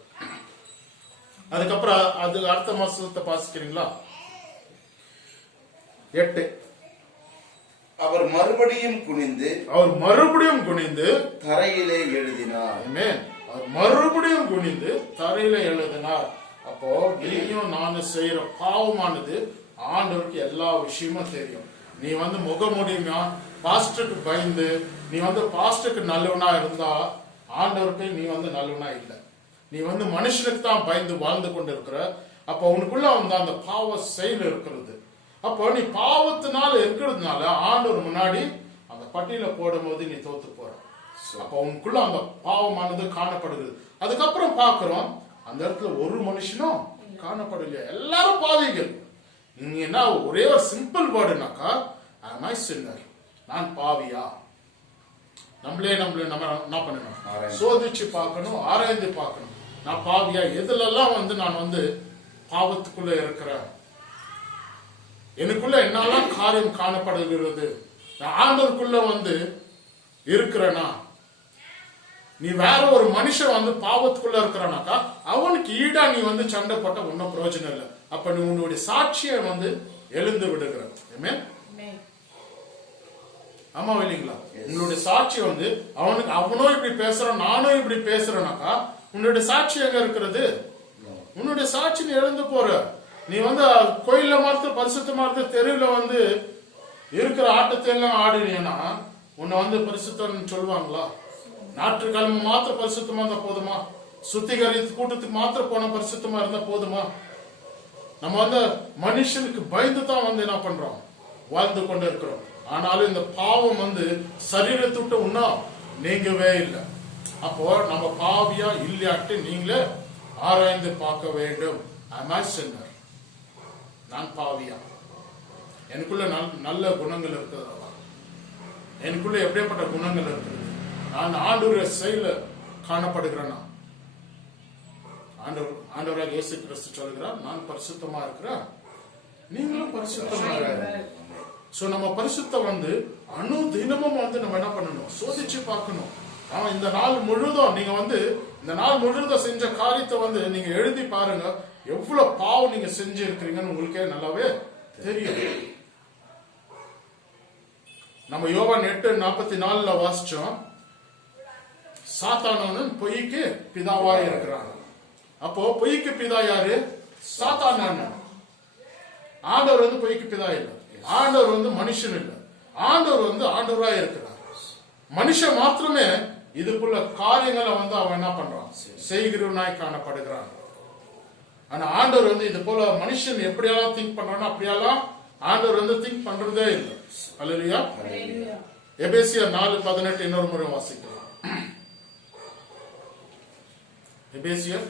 அதுக்கப்புறம் அது அடுத்த மாசத்தை பாசிக்கிறீங்களா? 8. அவர் மறுபடியும் குனிந்து தரையிலே எழுதினார். அவர் மறுபடியும் குனிந்து தரையில எழுதினார். அப்போ நீயும் நானும் செய்யற பாவமானது ஆண்டவருக்கு எல்லா விஷயமும் தெரியும். நீ வந்து முகமுடியுமா பாஸ்டருக்கு பயந்து நீ வந்து பாஸ்டருக்கு நல்லவனா இருந்தா ஆண்டவருக்கு நீ வந்து நல்லவனா இல்லை. நீ வந்து மனுஷனுக்கு தான் பயந்து வாழ்ந்து கொண்டு இருக்கிற. அப்போ உனக்குள்ள வந்து அந்த பாவ செயல் இருக்கிறது. அப்போ நீ பாவத்தினால இருக்கிறதுனால ஆண்டவர் முன்னாடி அந்த பட்டியல போடும் போது நீ தோத்து போற. அப்போ உனக்குள்ள அந்த பாவமானது காணப்படுகிறது. அதுக்கப்புறம் பாக்குறோம் அந்த இடத்துல ஒரு மனுஷனும் காணப்படலையா, எல்லாரும் பாவிகள். நீங்க என்ன ஒரே ஒரு சிம்பிள் வேர்டுனாக்கா, am I sinner? நான் பாவியா? நம்மளே நம்ம என்ன பண்ணணும், சோதிச்சு பார்க்கணும், ஆராய்ந்து பார்க்கணும். நான் பாவியா? எதுலெல்லாம் வந்து நான் வந்து பாவத்துக்குள்ள இருக்கிறேன், எனக்குள்ள என்னெல்லாம் காரியம் காணப்படுகிறது, நான் ஆண்டவருக்குள்ள வந்து இருக்கிறேனா? நீ வேற ஒரு மனுஷன் வந்து பாவத்துக்குள்ள இருக்கிறானாக்கா அவனுக்கு ஈடா நீ வந்து சண்டை போட்ட ஒன்னும் பிரயோஜனம் இல்லை. அப்ப நீ உன்னுடைய சாட்சியை வந்து எழுந்து விடுகிற. ஆமா இல்லைங்களா? உன்னுடைய சாட்சி வந்து அவனும் இப்படி பேசுறான், நானும் இப்படி பேசுறேனாக்கா உன்னுடைய சாட்சி எங்க இருக்கிறது? உன்னுடைய சாட்சி நீ எழுந்து போற. நீ வந்து கோயில்ல மாத்திர பரிசுத்தமா இருக்க, தெருவுல வந்து இருக்கிற ஆட்டத்தை எல்லாம் ஆடினீங்கன்னா உன்னை வந்து பரிசுத்தம் சொல்லுவாங்களா? ஞாயிற்றுக்கிழமை மாத்திர பரிசுத்தமா இருந்தா போதுமா? சுத்திகரித்து கூட்டத்துக்கு மாத்திர போன பரிசுத்தமா இருந்தா போதுமா? நம்ம வந்து மனுஷனுக்கு பயந்து தான் வந்து என்ன பண்றோம், வாழ்ந்து கொண்டு இருக்கிறோம். ஆனாலும் இந்த பாவம் வந்து சரீரத்தை விட்டு இன்னும் நீங்கவே இல்லை. அப்போ நம்ம பாவியா இல்லையாட்டு நீங்களே ஆராய்ந்து பார்க்க வேண்டும். Am I sinner? நான் பாவியா? எனக்குள்ள நல்ல குணங்கள் இருக்கிறதா? எனக்குள்ள எப்படிப்பட்ட குணங்கள் இருக்கிறது? நான் ஆண்டவருடைய செயல காணப்படுகிறேனா? ஆண்டவராக இயேசு கிறிஸ்து சொல்கிறார், நான் பரிசுத்தமா இருக்கிறேன், நீங்களும் பரிசுத்தமா இருக்கிற. சோ நம்ம பரிசுத்தம் அனுதினமும் நம்ம என்ன பண்ணணும், சோதிச்சு பார்க்கணும். அவன் இந்த நாள் முழுதும் நீங்க இந்த நாள் முழுதும் செஞ்ச காரியத்தை நீங்க எழுதி பாருங்க, எவ்வளவு பாவம் நீங்க செஞ்சு இருக்கிறீங்கன்னு உங்களுக்கே நல்லாவே தெரியும். நம்ம யோவான் 8:44 வாசிச்சோம், சாத்தானவன் பொய்க்கு பிதாவா இருக்கிறான். அப்போ பொய்க்கு பிதா யாரு? சாத்தான. ஆண்டவர் பொய்க்கு பிதா இல்லை, ஆண்டவர் மனுஷன் இல்லை, ஆண்டவர் ஆண்டவரா இருக்கிறார். மனுஷன் மாத்திரமே இதுக்குள்ள காரியங்களை அவன் என்ன பண்றான், செய்கிறவனாய் காணப்படுகிறான். ஆனா ஆண்டவர் இது போல மனுஷன் எப்படியெல்லாம் திங்க் பண்றானோ அப்படியெல்லாம் ஆண்டவர் திங்க் பண்றதே இல்லை. அல்லேலூயா. எபேசியர் 4:18 இன்னொரு முறை வாசிக்கலாம். எபேசியர்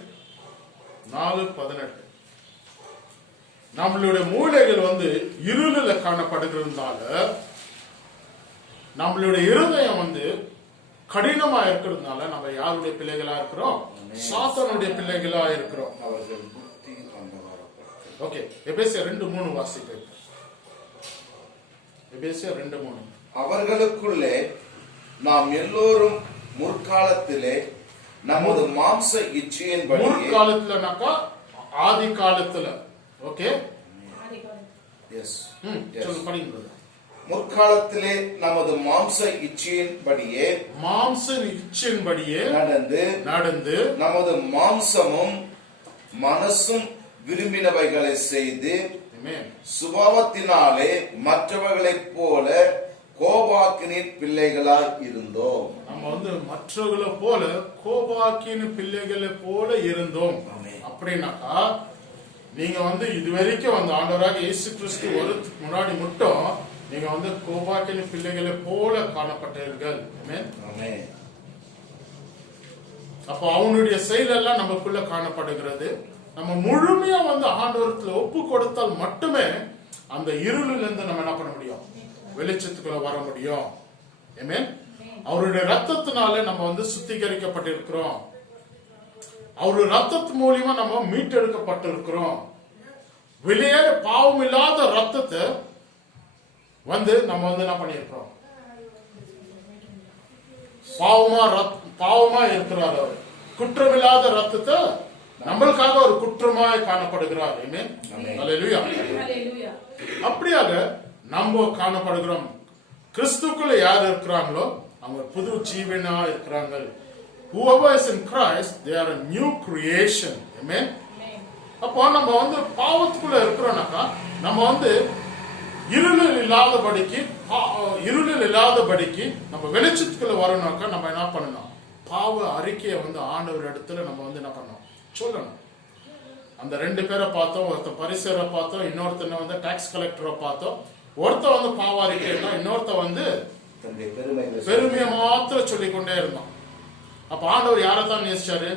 4:18. நம்மளுடைய மூளைகள் இருளில் காணப்படுகிறதுனால நம்மளுடைய இருதயம் கடினமா இருக்கிறதுனால நம்ம யாருடைய பிள்ளைகளா இருக்கிறோம்? சாத்தானுடைய பிள்ளைகளா இருக்கிறோம். அவர்கள் புத்தி அந்தகாரப்பட்டது. ஓகே, எபேசியர் 2:3 வாசிப்பேன். எபேசியர் 2:3. அவர்களுக்குள்ளே நாம் எல்லோரும் முற்காலத்திலே நமது மாம்ச இச்சையின்படி, முற்காலத்துலனாக்கா ஆதி காலத்துல. ஓகே, எஸ் படிங்க. முற்காலத்திலே நமது மாம்ச இச்சையின்படியே, மாம்ச இச்சையின்படியே நடந்து நமது மாம்சமும் மனசும் விரும்பினவைகளை செய்து சுபாவத்தினாலே மற்றவர்களைப் போல கோபாக்கினின் பிள்ளைகளாய் இருந்தோம். நம்ம மற்றவர்களை போல கோபாக்கின் பிள்ளைகளை போல இருந்தோம். அப்படின்னாக்கா நீங்க இதுவரைக்கும் ஆண்டவராக இயேசு கிறிஸ்து வருவதற்கு முன்னாடி மட்டும் நீங்க கோபாக்கின் பிள்ளைகளை போல காணப்பட்டீர்கள். அப்போ அவனுடைய செயல் எல்லாம் நமக்குள்ள காணப்படுகிறது. நம்ம முழுமையா ஆண்டவரத்துல ஒப்பு கொடுத்தால் மட்டுமே அந்த இருளில் இருந்து நம்ம என்ன பண்ண முடியும், வெளிச்சத்துக்குள்ள வர முடியும். அவருடைய ரத்தத்தினால நம்ம சுத்திகரிக்கப்பட்டிருக்கிறோம். அவருடைய ரத்தத்து மூலியமா நம்ம மீட்டெடுக்கப்பட்டிருக்கிறோம். வெளியேற பாவம் இல்லாத ரத்தத்தை நம்ம என்ன பண்ணிருக்கிறோம், பாவமா இருக்கிறார். அவர் குற்றமில்லாத ரத்தத்தை நம்மளுக்காக ஒரு குற்றமாய் காணப்படுகிறார். அப்படியாக நம்ம காணப்படுகிறோம். கிறிஸ்துக்குள்ள யார் இருக்கிறாங்களோ அவங்க புது ஜீவனா இருக்கிறாங்க. Whoever is in Christ, they are a new creation. Amen. அப்போ நம்ம பாவத்துக்குள்ள இருக்கிறோம்னாக்கா நம்ம இருளில் இல்லாதபடிக்கு நம்ம வெளிச்சத்துக்குள்ள வரணும்னாக்கா நம்ம என்ன பண்ணணும், பாவ அறிக்கையை ஆண்டவர் இடத்துல நம்ம என்ன பண்ணணும், சொல்லணும். அந்த 2 பேரை பார்த்தோம், ஒருத்தர் பரிசேரை பார்த்தோம், இன்னொருத்தனை டாக்ஸ் கலெக்டரை பார்த்தோம். ஒருத்தர் பாவ அறிக்கைன்னா இன்னொருத்தர் பெருமையை மாத்திரம் சொல்லிக்கொண்டே இருந்தான். அப்ப ஆண்டவர் யாரை தான் நேசிச்சாரு?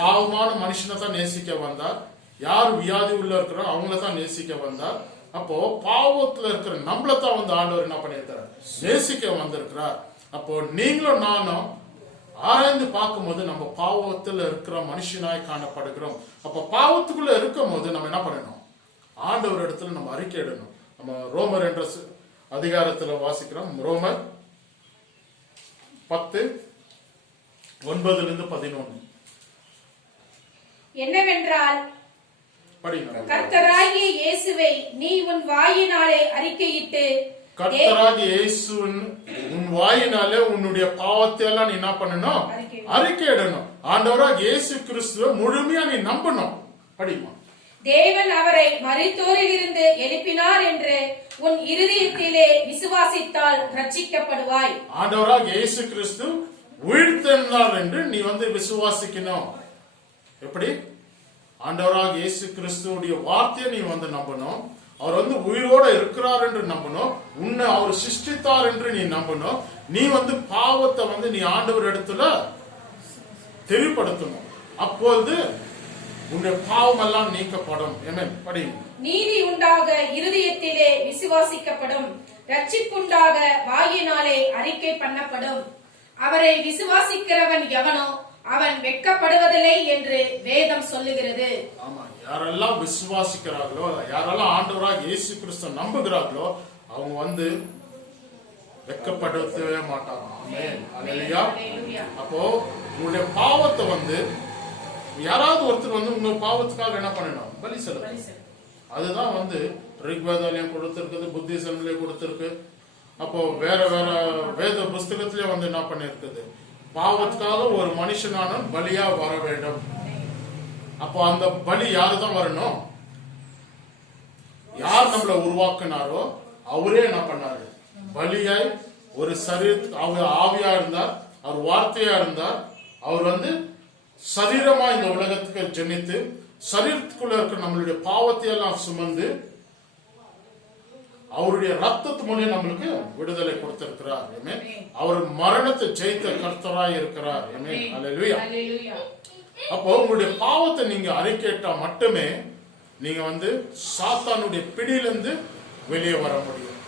பாவமான மனுஷனை தான் நேசிக்க வந்தார். யார் வியாதி உள்ள இருக்கிறோ அவங்கள தான் நேசிக்க வந்தார். அப்போ பாவத்துல இருக்கிற நம்மளத்தான் ஆண்டவர் என்ன பண்ணியிருக்கிறார், நேசிக்க வந்திருக்கிறார். அப்போ நீங்களும் நானும் ஆராய்ந்து பார்க்கும் போது நம்ம பாவத்துல இருக்கிற மனுஷனாய் காணப்படுகிறோம். அப்ப பாவத்துக்குள்ள இருக்கும் போது நம்ம என்ன பண்ணணும், ஆண்டவர் இடத்துல நம்ம அறிக்கையிடணும். நம்ம ரோமர் என்ற அதிகாரத்துல வாசிக்கிறோம். ரோமர் 10:9-11 என்னவென்றால், படிங்க. கர்த்தராகிய இயேசுவை நீ உன் வாயினாலே அறிக்கையிட்டு, கர்த்தராகிய இயேசு உன் வாயினாலே உன்னுடைய பாவத்தை எல்லாம் நீ என்ன பண்ணணும், அறிக்கையிடணும். ஆண்டவராக இயேசு கிறிஸ்துவை முழுமையா நீ நம்பணும். படிமா. தேவன் அவரை மரித்தோரிலிருந்து எழுப்பினார் என்று உன் இருதயத்திலே விசுவாசித்தால் ரட்சிக்கப்படுவாய். ஆண்டவராக இயேசு கிறிஸ்து உயிர்த்தெழுந்தார் என்று நீ விசுவாசிக்கணும். எப்படி? ஆண்டவராக இயேசு கிறிஸ்துவுடைய வார்த்தையை நீ நம்பணும். அவர் உயிரோட இருக்கிறார் என்று நம்பணும். உன்னை அவர் சிருஷ்டித்தார் என்று நீ நம்பணும். நீ பாவத்தை நீ ஆண்டவர் இடத்துல தெளிவுபடுத்தணும். அப்போது உன்னுடைய பாவம் எல்லாம் நீக்கப்படும். படிங்க. நீதி உண்டாக இருதயத்திலே விசுவாசிக்கப்படும், ரட்சிப்புண்டாக வாயினாலே அறிக்கை பண்ணப்படும். அவரை விசுவாசிக்கிறவன் எவனோ அவன் வெட்கப்படுவதில்லை என்று வேதம் சொல்லுகிறது. ஆமா, யாரெல்லாம் விசுவாசிக்கிறார்களோ, யாரெல்லாம் ஆண்டவராக இயேசு கிறிஸ்து நம்புகிறார்களோ, அவங்க வந்து வெட்கப்படவே மாட்டாங்க. ஆமென். அல்லேலூயா. அப்போ உங்களுடைய பாவத்தை வந்து யாராவது ஒருத்தர் வந்து உங்க பாவத்துக்காக என்ன பண்ணணும்? பலி செலுத்தணும். அதுதான் வந்து ரிக்வேதாலயம் கொடுத்திருக்குது, புத்திசம்லயே கொடுத்திருக்கு. அப்போ வேற வேற வேத புஸ்தகத்திலே வந்து என்ன பண்ணிருக்குது? பாவத்துக்காக ஒரு மனுஷனான பலியா வர வேண்டும். அப்போ அந்த பலி யாருதான் வரணும்? யார் நம்மள உருவாக்குனாரோ அவரே என்ன பண்ணாரு? பலியாய் ஒரு சரீரத்துக்கு, அவர் ஆவியா இருந்தார், அவர் வார்த்தையா இருந்தார், அவர் வந்து சரீரமா இந்த உலகத்துக்கு ஜெனித்து சரீரத்துக்குள்ள இருக்க நம்மளுடைய பாவத்தை எல்லாம் சுமந்து அவருடைய ரத்தத்து மூலம் நம்மளுக்கு விடுதலை கொடுத்திருக்கிறார். அவர் மரணத்தை ஜெயித்த கர்த்தராய் இருக்கிறார். அல்லேலூயா. அப்போ உங்களுடைய பாவத்தை நீங்க அறிக்கையிட்டா மட்டுமே நீங்க வந்து சாத்தானுடைய பிடியிலிருந்து வெளியே வர முடியும்.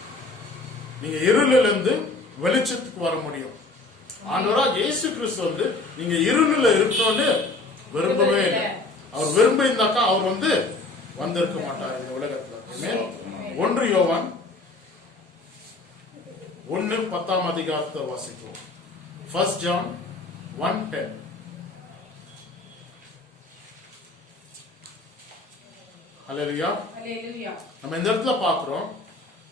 நீங்க இருளில இருந்து வெளிச்சத்துக்கு வர முடியும். ஆண்டவராக இயேசு கிறிஸ்து வந்து நீங்க இருளில இருக்கணும்னு விரும்பவே இல்லை. அவர் விரும்ப இருந்தாக்கா அவர் வந்து வந்திருக்க மாட்டார் இந்த உலகத்துல. 1 யோவான் 1:10 வாசிப்போம். 1 John 1:10. அல்லேலூயா. நம்ம இந்த இடத்துல பாக்குறோம்,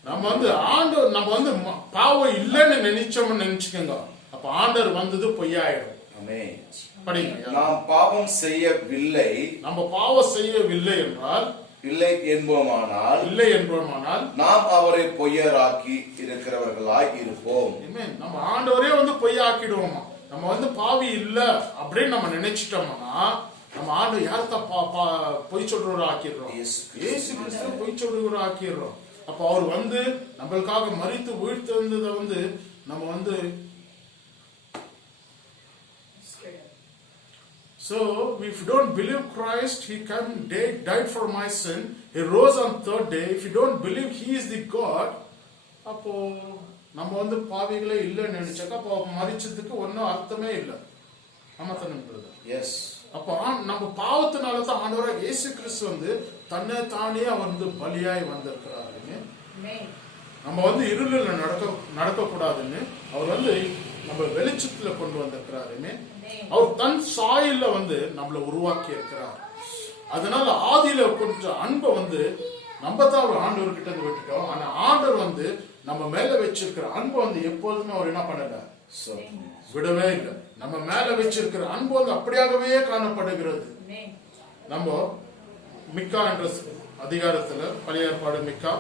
நம்ம வந்து ஆண்டவர் நம்ம வந்து பாவம் இல்லைன்னு நினைச்சோம்னு நினைச்சுக்கோங்க, அப்ப ஆண்டவர் வந்தது பொய்யாயிடும். படிங்க. நாம் பாவம் செய்யவில்லை, நம்ம பாவம் செய்யவில்லை என்றால், இல்லை என்போமானால் நாம் அவரை பொய்யராக்கி இருக்கிறவர்களாய் இருப்போம். நம்ம ஆண்டவரே வந்து பொய்யாக்கிடுவோமா? நம்ம வந்து பாவி இல்ல அப்படின்னு நம்ம நினைச்சிட்டோம்னா நம்ம ஆண்டு யார்த்த பொய் சொல்றவரை ஆக்கிடுறோம்? இயேசு கிறிஸ்து பொய் சொல்றவரை ஆக்கிடுறோம். அப்ப அவர் வந்து நம்மளுக்காக மரித்து உயிர்த்தெழுந்ததை வந்து நம்ம வந்து so if you don't believe Christ, he came, died for my sin, he rose on third day. If you don't believe he is the God, அப்போ நம்ம வந்து பாவிகளே இல்லைன்னு நினைச்சாக்கா அப்போ மரிச்சதுக்கு ஒன்னும் அர்த்தமே இல்லை. ஆமா தானே? எஸ். அப்போ நம்ம பாவத்தினால தான் ஆண்டவராக இயேசு கிறிஸ்து வந்து தன்னை தானே வந்து பலியாய் வந்திருக்கிறாரு. நம்ம வந்து இருளில் நடக்க கூடாதுன்னு அவர் வந்து நம்ம வெளிச்சத்துல கொண்டு வந்திருக்கிறாரு. அவர் தன் சாயல்ல வந்து நம்மளை உருவாக்கி இருக்கிறார். அதனால ஆதியில கொஞ்சம் அன்பை வந்து நம்ம தான் ஆண்டவர் கிட்ட இருந்து விட்டுட்டோம். ஆனா ஆண்டவர் வந்து நம்ம மேல வச்சிருக்கிற அன்பை வந்து எப்போதுமே அவர் என்ன பண்ணல, விடவே இல்லை. நம்ம மேல வச்சிருக்கிற அன்பு வந்து அப்படியாகவே காணப்படுகிறது. நம்ம மிக்கா என்ற அதிகாரத்துல பழைய ஏற்பாடு மிக்கா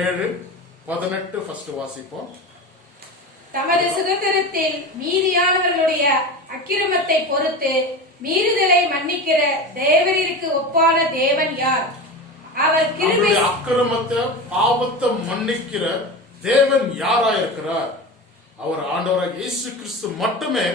7:18 ஃபர்ஸ்ட் வாசிப்போம். தமது சுதந்திரத்தில் மீதியானவர்களுடைய அக்கிரமத்தை பொறுத்து மீறுதலை மன்னிக்கிற தேவரிற்கு ஒப்பான தேவன் யார்? அவர் கிருபை, அக்கிரமத்தை பாவத்தை மன்னிக்கிற தேவன் யாரா இருக்கிறார்? அவர் ஆண்டவராக இயேசு கிறிஸ்து மட்டுமே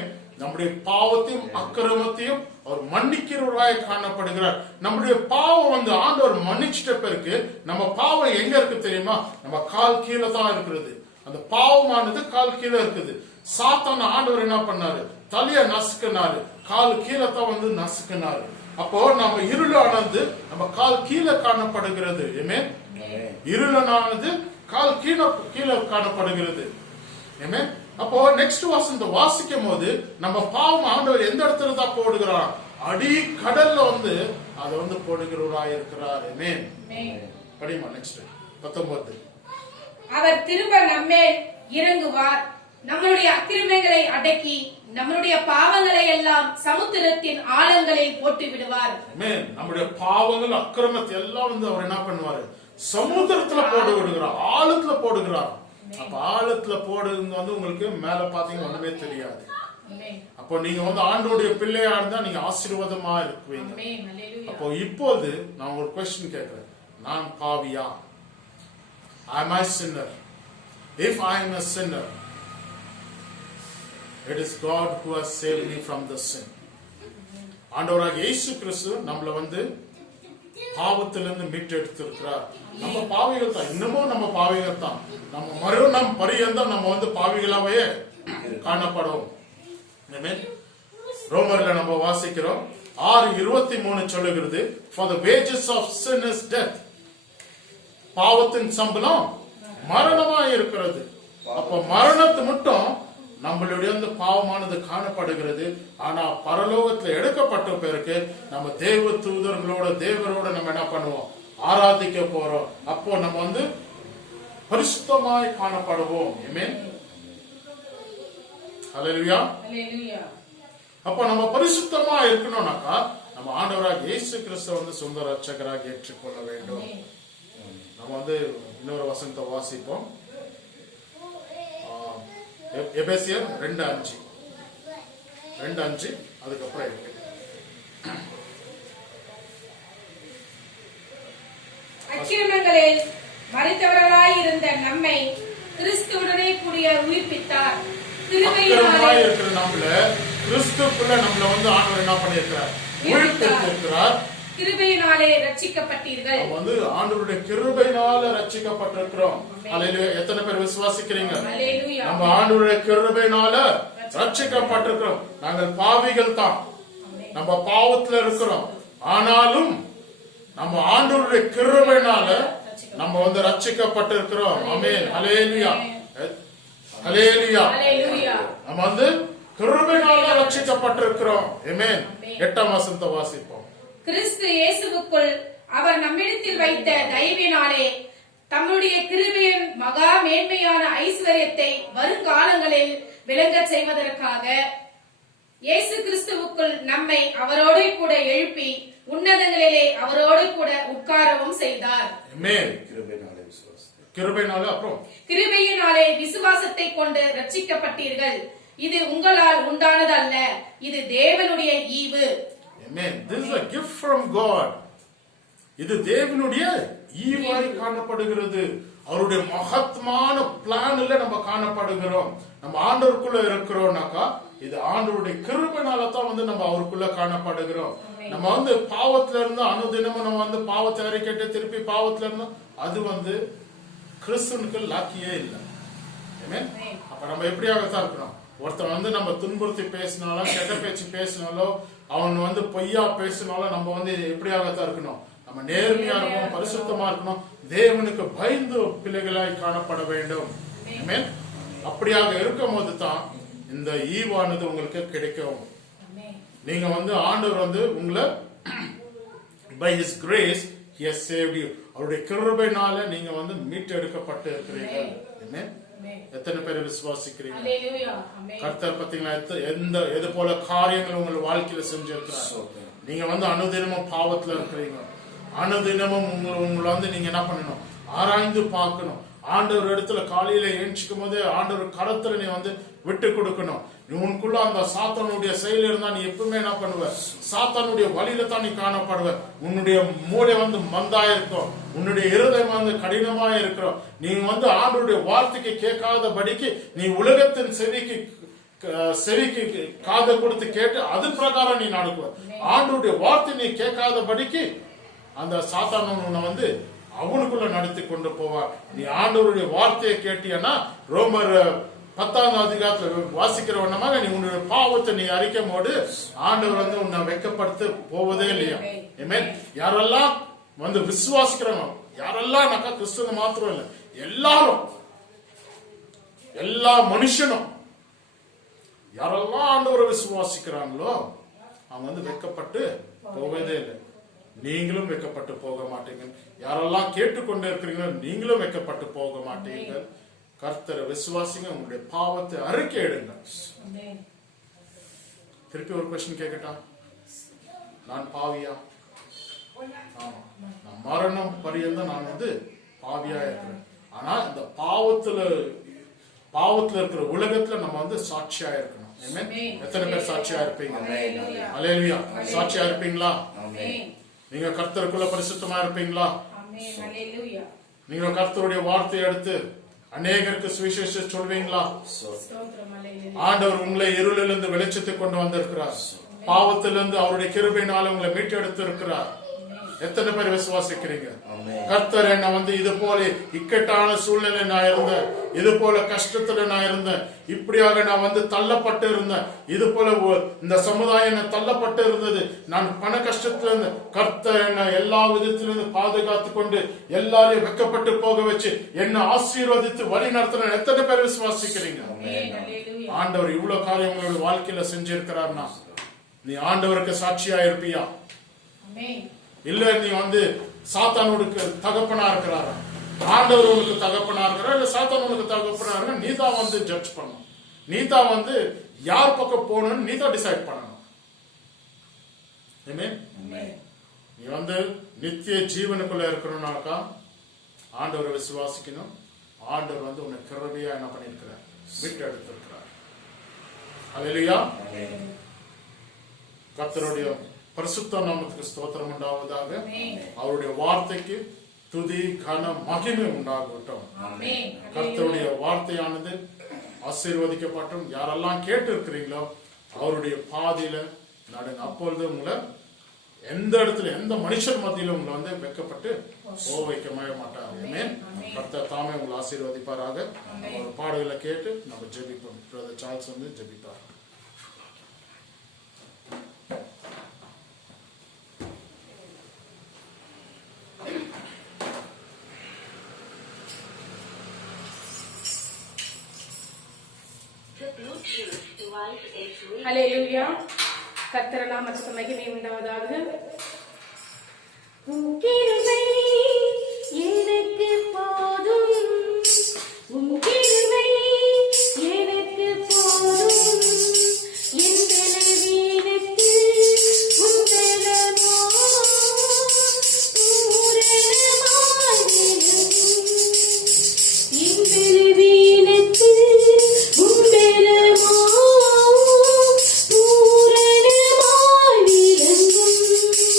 நம்முடைய பாவத்தையும் அக்கிரமத்தையும் அவர் மன்னிக்கிறவராய் காணப்படுகிறார். நம்முடைய பாவம் வந்து ஆண்டவர் மன்னிச்சிட்ட பிறகு நம்ம பாவம் எங்க இருக்கு தெரியுமா? நம்ம கால் கீழே தான் இருக்கிறது. அந்த பாவமானது கால் கீழே இருக்குது. சாத்தான ஆண்டவர் என்ன பண்ணாரு? தலைய நசுக்கினாரு, கால் கீழே தான் வந்து நசுக்கினாரு. அப்போ நம்ம இருளானது நம்ம கால் கீழே காணப்படுகிறது. இருளானது கால் கீழே காணப்படுகிறது. அப்போ நெக்ஸ்ட் வாசத்தை வாசிக்கும் போது நம்ம பாவம் ஆண்டவர் எந்த இடத்துல தான் போடுகிறார்? அடி கடல்ல வந்து அதை வந்து போடுகிறவராய் இருக்கிறார். படிமா நெக்ஸ்ட் 19. அவர் திரும்ப நம்மேல் இறங்குவார், நம்மளுடைய அக்கிரமங்களை அடக்கி நம்மளுடைய பாவங்களை எல்லாம் சமுத்திரத்தின் ஆழங்களில் போட்டு விடுவார். நம்முடைய பாவங்கள் அக்கிரமத்தை எல்லாம் வந்து அவர் என்ன பண்ணுவாரு? சமுத்திரத்துல போட்டு விடுகிறார், ஆழத்துல போடுகிறார். அப்ப ஆழத்துல போடுறது வந்து உங்களுக்கு மேல பாத்தீங்கன்னா ஒண்ணுமே தெரியாது. அப்போ நீங்க வந்து ஆண்டோடைய பிள்ளையா இருந்தா நீங்க ஆசீர்வாதமா இருக்குவீங்க. அப்போ இப்போது நான் ஒரு கொஸ்டின் கேட்கிறேன், நான் பாவியா? Am I sinner? If I am a sinner, it is God who has saved me from the sin. ஆண்டவராக இயேசு கிறிஸ்து நம்மள வந்து பாவத்திலிருந்து மீட்டெடுத்திருக்கிறார். நம்ம பாவிகள் தான், இன்னமும் நம்ம பாவிகள் தான். நம்ம மறுநாள் பரியந்தம் நம்ம வந்து பாவிகளாவே காணப்படும். ரோமர்ல நம்ம வாசிக்கிறோம் 6:23 சொல்லுகிறது, for the wages of sin is death. பாவத்தின் சம்பளம் மரணமா இருக்கிறது. அப்ப மரணத்து மட்டும் நம்மளுடைய அந்த பாவமானது காணப்படுகிறது. ஆனா பரலோகத்துல எடுக்கப்பட்ட பிறகு நம்ம தேவ தூதர்களோட தேவரோட நம்ம என்ன பண்ணுவோம், ஆராதிக்க போறோம். அப்போ நம்ம வந்து பரிசுத்தமாய் காணப்படுவோம். ஆமென். ஹல்லேலூயா. Hallelujah. அப்போ நம்ம பரிசுத்தமா இருக்கணும்னாக்கா நம்ம ஆண்டவராக இயேசு கிறிஸ்துவை வந்து சொந்த ரட்சகராக ஏற்றுக்கொள்ள வேண்டும். நம்ம வந்து இன்னொரு வசனத்தை வாசிப்போம். எபேசியர் 2:5 அதுக்கப்புறம் இருக்கு. அக்கிரமங்களில் மரித்தவர்களாய் இருந்த நம்மை கிறிஸ்துவுடனே கூடிய உயிர்ப்பித்தார். அக்கிரமமாய் இருக்கிற நம்மள கிறிஸ்துக்குள்ள நம்மள வந்து ஆண்டவர் என்ன பண்ணியிருக்கிறார், உயிர்ப்பித்திருக்கிறார். கிருபையினாலே ரட்சிக்கப்பட்டீர்கள். நம்ம வந்து ஆண்டவருடைய கிருபையினால ரட்சிக்கப்பட்டிருக்கிறோம். அல்லேலூயா. எத்தனை பேர் விசுவாசிக்கிறீங்க? Hallelujah. நம்ம ஆண்டவருடைய கிருபையினால ரட்சிக்கப்பட்டிருக்கிறோம். நாங்கள் பாவிகள் தான், நம்ம பாவத்துல இருக்கிறோம். ஆனாலும் நம்ம ஆண்டவருடைய கிருபையினால நம்ம வந்து ரட்சிக்கப்பட்டிருக்கிறோம். ஆமென். ஹல்லேலூயா. ஹல்லேலூயா. Hallelujah. நம்ம வந்து கிருபையினால ரட்சிக்கப்பட்டிருக்கிறோம். ஆமென். 8ஆம் வசனத்தை வாசிப்போம். கிறிஸ்து இயேசுவுக்குள் அவர் நம்மிடத்தில் வைத்த தயவினாலே தம்முடைய கிருபையின் மகா மேன்மையான ஐஸ்வர்யத்தை வருங்காலங்களில் விளங்கச் செய்வதற்காக இயேசு கிறிஸ்துவுக்குள் நம்மை அவரோடு கூட எழுப்பி உன்னதங்களிலே அவரோடு கூட உட்காரவும் செய்தார். ஆமென். கிருபையினாலே விசுவாசித்தேன். கிருபையினால அப்புறம் கிருபையினாலே விசுவாசத்தை கொண்டு ரட்சிக்கப்பட்டீர்கள். இது உங்களால் உண்டானது அல்ல, இது தேவனுடைய ஈவு. Amen. This is a gift from God. இது தேவனுடைய ஈவாய் காணப்படுகிறது. அவருடைய மகத்மான பிளான்ல நம்ம காணப்படுகிறோம். நம்ம ஆண்டவருக்குள்ள இருக்கிறோம்னாக்கா இது ஆண்டவருடைய கிருபையினால தான் வந்து நம்ம அவருக்குள்ள காணப்படுகிறோம். நம்ம வந்து பாவத்துல இருந்து அனுதினமும் நம்ம வந்து பாவத்தை அறிக்கைட்டு திருப்பி பாவத்துல இருந்தோம், அது வந்து கிறிஸ்துவுக்கு லாக்கியே இல்லை. Amen. அப்ப நம்ம எப்படியாகத்தான் இருக்கிறோம். ஒருத்தன் வந்து நம்ம துன்புறுத்தி பேசினாலும் கெட்ட பேச்சு பேசினாலும் அவன் வந்து பொய்யா பேசினாலும் நம்ம வந்து எப்படியாகத்தான் இருக்கணும், நம்ம நேர்மையா இருக்கணும், பரிசுத்தமா இருக்கணும், தேவனுக்கு பயந்து பிள்ளைகளாய் காணப்பட வேண்டும். Amen. அப்படியாக இருக்கும் போது தான் இந்த ஈவானது உங்களுக்கு கிடைக்கும். நீங்க வந்து ஆண்டவர் வந்து உங்களை by his grace he has saved you. அவருடைய கிருபையினால நீங்க வந்து மீட்டெடுக்கப்பட்டு இருக்கிறீர்கள். Amen. எத்தனை பேர் விசுவாசிக்கிறீங்க? Hallelujah. Amen. கர்த்தர் பாத்தீங்களா எது போல காரியங்கள் உங்கள் வாழ்க்கையில செஞ்சிருக்கிறார். நீங்க வந்து அனுதினமும் பாவத்துல இருக்கிறீங்க. அனுதினமும் உங்களை வந்து நீங்க என்ன பண்ணணும், ஆராய்ந்து பார்க்கணும். ஆண்டவர் இடத்துல காலையில எழுச்சிக்கும் போது ஆண்டவர் கரத்துல நீ வந்து விட்டு கொடுக்கணும். நீ உனக்குள்ள அந்த சாத்தானுடைய செயல் இருந்தா நீ எப்பவுமே என்ன பண்ணுவ, சாத்தானுடைய வழியில தான் நீ காணப்படுவ. உன்னுடைய மூளை வந்து மந்தா இருக்கும், உன்னுடைய இருதயம் வந்து கடினமா இருக்கிறோம். நீ வந்து ஆண்டவருடைய வார்த்தைக்கு கேட்காதபடிக்கு நீ உலகத்தின் செவிக்கு காதை கொடுத்து கேட்டு அது பிரகாரம் நீ நடக்குவ. ஆண்டவருடைய வார்த்தை நீ கேட்காதபடிக்கு அந்த சாத்தான் உன்னை வந்து அவனுக்குள்ள நடத்தி கொண்டு போவார். நீ ஆண்டவருடைய வார்த்தையை கேட்டியன்னா ரோமர் 10ஆம் அதிகாரத்துல வாசிக்கிறவனமாக நீ உன்னுடைய பாவத்தை நீ அறிக்கும் போது ஆண்டவர் வந்து உன்னை வெட்கப்படுத்த போவதே இல்லையா. ஆமென். யாரெல்லாம் வந்து விசுவாசிக்கிறவங்க, யாரெல்லாம் கிறிஸ்துவ மாத்திரம் இல்லை, எல்லாரும், எல்லா மனுஷனும் யாரெல்லாம் ஆண்டவரை விசுவாசிக்கிறாங்களோ அவங்க வந்து வெட்கப்பட்டு போவதே இல்லை. நீங்களும் வெட்கப்பட்டு போக மாட்டீங்க. யாரெல்லாம் கேட்டுக்கொண்டு இருக்கிறீங்களோ நீங்களும் வெட்கப்பட்டு போக மாட்டீங்க. கர்த்தரை விசுவாசிங்க, உங்களுடைய பாவத்தை அறிக்கை எடுங்க. திருப்பி ஒரு கொஸ்டின் கேட்கட்டா? நான் பாவியா? ஆமா, நான் மரணம் பரியந்தம் நான் வந்து பாவியா இருக்கிறேன். ஆனா இந்த பாவத்துல இருக்கிற உலகத்துல நம்ம வந்து சாட்சியா இருக்கணும். எத்தனை பேர் சாட்சியா இருப்பீங்க? அல்லேலூயா. சாட்சியா இருப்பீங்களா? நீங்க கர்த்தருக்குள்ள பரிசுத்தமா இருப்பீங்களா? நீங்க கர்த்தருடைய வார்த்தையை எடுத்து அநேகருக்கு சுவிசேஷம் சொல்வீங்களா? ஆண்டவர் உங்களை இருளிலிருந்து வெளிச்சத்தை கொண்டு வந்திருக்கிறார். பாவத்திலிருந்து அவருடைய கிருபையினால உங்களை மீட்டெடுத்து இருக்கிறார். எத்தனை பேர் விசுவாசிக்கிறீங்க? ஆமென். கர்த்தர் என்ன வந்து இது போல இக்கட்டான சூழ்நிலை நான் இருந்தேன், இது போல கஷ்டத்துல நான் இருந்தேன், இப்படியாக நான் வந்து தள்ளப்பட்டு இருந்தேன், இது போல இந்த சமுதாயம் என்ன தள்ளப்பட்டு இருந்தது, நான் பண கஷ்டத்துல இருந்தேன். கர்த்தர் என்ன எல்லா விதத்திலிருந்து பாதுகாத்து கொண்டு எல்லாரையும் வெக்கப்பட்டு போக வச்சு என்ன ஆசீர்வதித்து வழி நடத்தின எத்தனை பேர் விசுவாசிக்கிறீங்க? ஆண்டவர் இவ்வளவு காரியம் உங்களோட வாழ்க்கையில செஞ்சிருக்கிறார்னா நீ ஆண்டவருக்கு சாட்சியா இருப்பியா? இல்ல நீ வந்து சாத்தானுக்கு தகப்பனா இருக்கிறாரா? ஆண்டவர் உனக்கு தகப்பனா இருக்கிறா இல்ல சாத்தான் உனக்கு தகப்பனா இருக்கா? நீ தான் வந்து ஜட்ஜ் பண்ணணும். நீ தான் வந்து யார் பக்கம் போகணும்னு நீ தான் டிசைட் பண்ணணும். நீ வந்து நித்திய ஜீவனுக்குள்ள இருக்கணும்னாக்கா ஆண்டவரை விசுவாசிக்கணும். ஆண்டவர் வந்து உன்னை கிருபையா என்ன பண்ணிருக்கிறார்? விட்டு எடுத்திருக்கிறார். அல்லேலூயா. கர்த்தருடைய பரிசுத்த நாமத்துக்கு ஸ்தோத்திரம் உண்டாவதாக. அவருடைய வார்த்தைக்கு துதி கன மகிமை உண்டாகட்டும். கர்த்தருடைய வார்த்தையானது ஆசீர்வதிக்கப்பட்டும். யாரெல்லாம் கேட்டு இருக்கிறீங்களோ அவருடைய பாதையில நடுங்க. அப்பொழுது உங்களை எந்த இடத்துல எந்த மனுஷர் மத்தியிலும் உங்களை வந்து வெக்கப்பட்டு போக வைக்க மாட்டாங்க. கர்த்தர் தாமே உங்களை ஆசீர்வதிப்பாராக. ஒரு பாடல்களை கேட்டு நம்ம ஜெபிப்போம். பிரதர் சார்ல்ஸ் வந்து ஜெபிப்பார். ஹல்லேலூயா. கர்த்தர் நாமத்துக்கு மகிமை உண்டாவதாக. உம் கிருபை எனக்கு போதும், உம் கிருபை எனக்கு போதும், என் பலவீனத்தில் உம் பலமோ பூரணமாய் விளங்கும். என் பலவீனத்தில் உம் பலமோ பூரணமாய் விளங்கும்.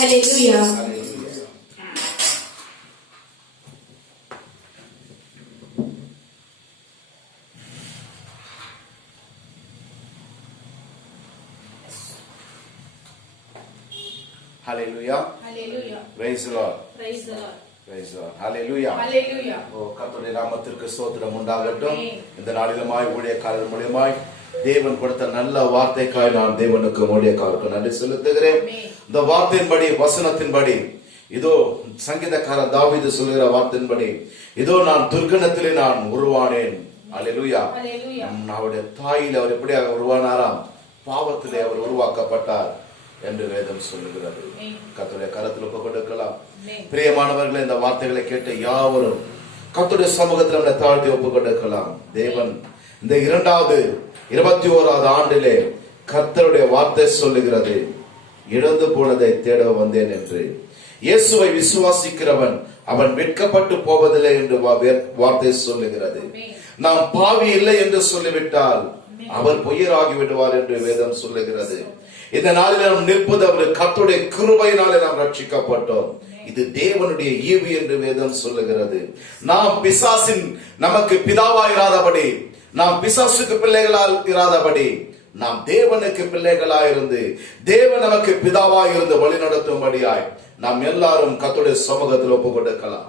ஹல்லேலூயா. Hallelujah. Hallelujah. Praise the Lord. Praise the Lord. Praise the Lord. Hallelujah. Hallelujah. கர்த்தருடைய நாமத்திற்கு ஸ்தோத்திரம் உண்டாகட்டும். Amen. இந்த நாளிலுமாய் ஊழியக்காரர் மூலமாய் தேவன் கொடுத்த நல்ல வார்த்தைக்காய் நான் தேவனுக்கு ஊழியக்காரருக்கு நன்றி செலுத்துகிறேன். Amen. இந்த வார்த்தையின்படி வசனத்தின்படி இதோ சங்கீதக்காரர் தாவீது சொல்கிற வார்த்தையின்படி இதோ நான் துர்க்கணத்திலே நான் உருவானேன். அல்லேலூயா. Hallelujah. அவருடைய தாயில அவர் எப்படி உருவானாராம்? பாவத்திலே அவர் உருவாக்கப்பட்டார் என்று வேதம் சொல்லுகிறது. Amen. கர்த்தருடைய கரத்தில் ஒப்பு கொடுக்கலாம். Amen. பிரியமானவர்களே, இந்த வார்த்தைகளை கேட்ட யாவரும் கர்த்தருடைய சமூகத்தில் நம்மை தாழ்த்தி ஒப்பு கொடுக்கலாம். தேவன் இந்த 21வது ஆண்டிலே கர்த்தருடைய வார்த்தை சொல்லுகிறது, இழந்து போனதை தேட வந்தேன் என்று. இயேசுவை விசுவாசிக்கிறவன் அவன் வெட்கப்பட்டு போவதில்லை என்று வார்த்தை சொல்லுகிறது. நாம் பாவி இல்லை என்று சொல்லிவிட்டால் அவர் பொய்யராகி விடுவார் என்று வேதம் சொல்லுகிறது. இந்த நாளில் நாம் நிற்பது அவர் கர்த்தருடைய கிருபையினாலே நாம் ரட்சிக்கப்பட்டோம். இது தேவனுடைய ஈவு என்று வேதம் சொல்லுகிறது. நாம் பிசாசின் நமக்கு பிதாவாயிராதபடி, நாம் பிசாசுக்கு பிள்ளைகளால் இராதபடி, நாம் தேவனுக்கு பிள்ளைகளாயிருந்து தேவன் நமக்கு பிதாவாயிருந்து வழி நடத்தும்படியாய் நாம் எல்லாரும் கர்த்தருடைய சமூகத்தில் ஒப்பு கொடுக்கலாம்.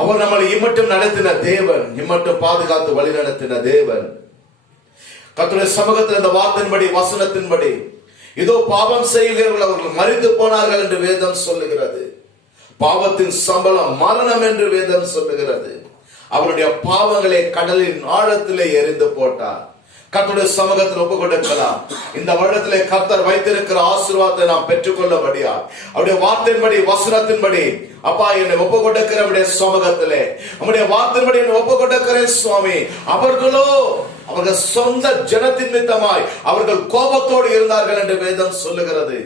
அவர் நம்மளை இம்மட்டும் நடத்தின தேவன், இம்மட்டும் பாதுகாத்து வழி நடத்தின தேவன். கர்த்தருடைய சமூகத்தில் இந்த வார்த்தையின்படி வசனத்தின்படி இதோ பாவம் செய்கிறவர்கள் அவர்கள் மரித்து போனார்கள் என்று வேதம் சொல்லுகிறது. பாவத்தின் சம்பளம் மரணம் என்று வேதம் சொல்லுகிறது. அவருடைய பாவங்களை கடலின் ஆழத்திலே எறிந்து போட்டார். கர்த்தருடைய சமூகத்தில் ஒப்பு கொடுக்கலாம். இந்த வருடத்திலே கர்த்தர் வைத்திருக்கிற ஆசீர்வாதத்தை நாம் பெற்றுக்கொள்ளபடியா அவருடைய வார்த்தையின்படி வசனத்தின்படி அப்பா என்னை ஒப்பு கொடுக்கிற நம்முடைய சமூகத்திலே நம்முடைய வார்த்தையின்படி என்னை ஒப்பு கொடுக்கிறேன் சுவாமி. அவர்கள் சொந்த ஜனத்தின் நிமித்தமாய் அவர்கள் கோபத்தோடு இருந்தார்கள் என்று வேதம் சொல்லுகிறது.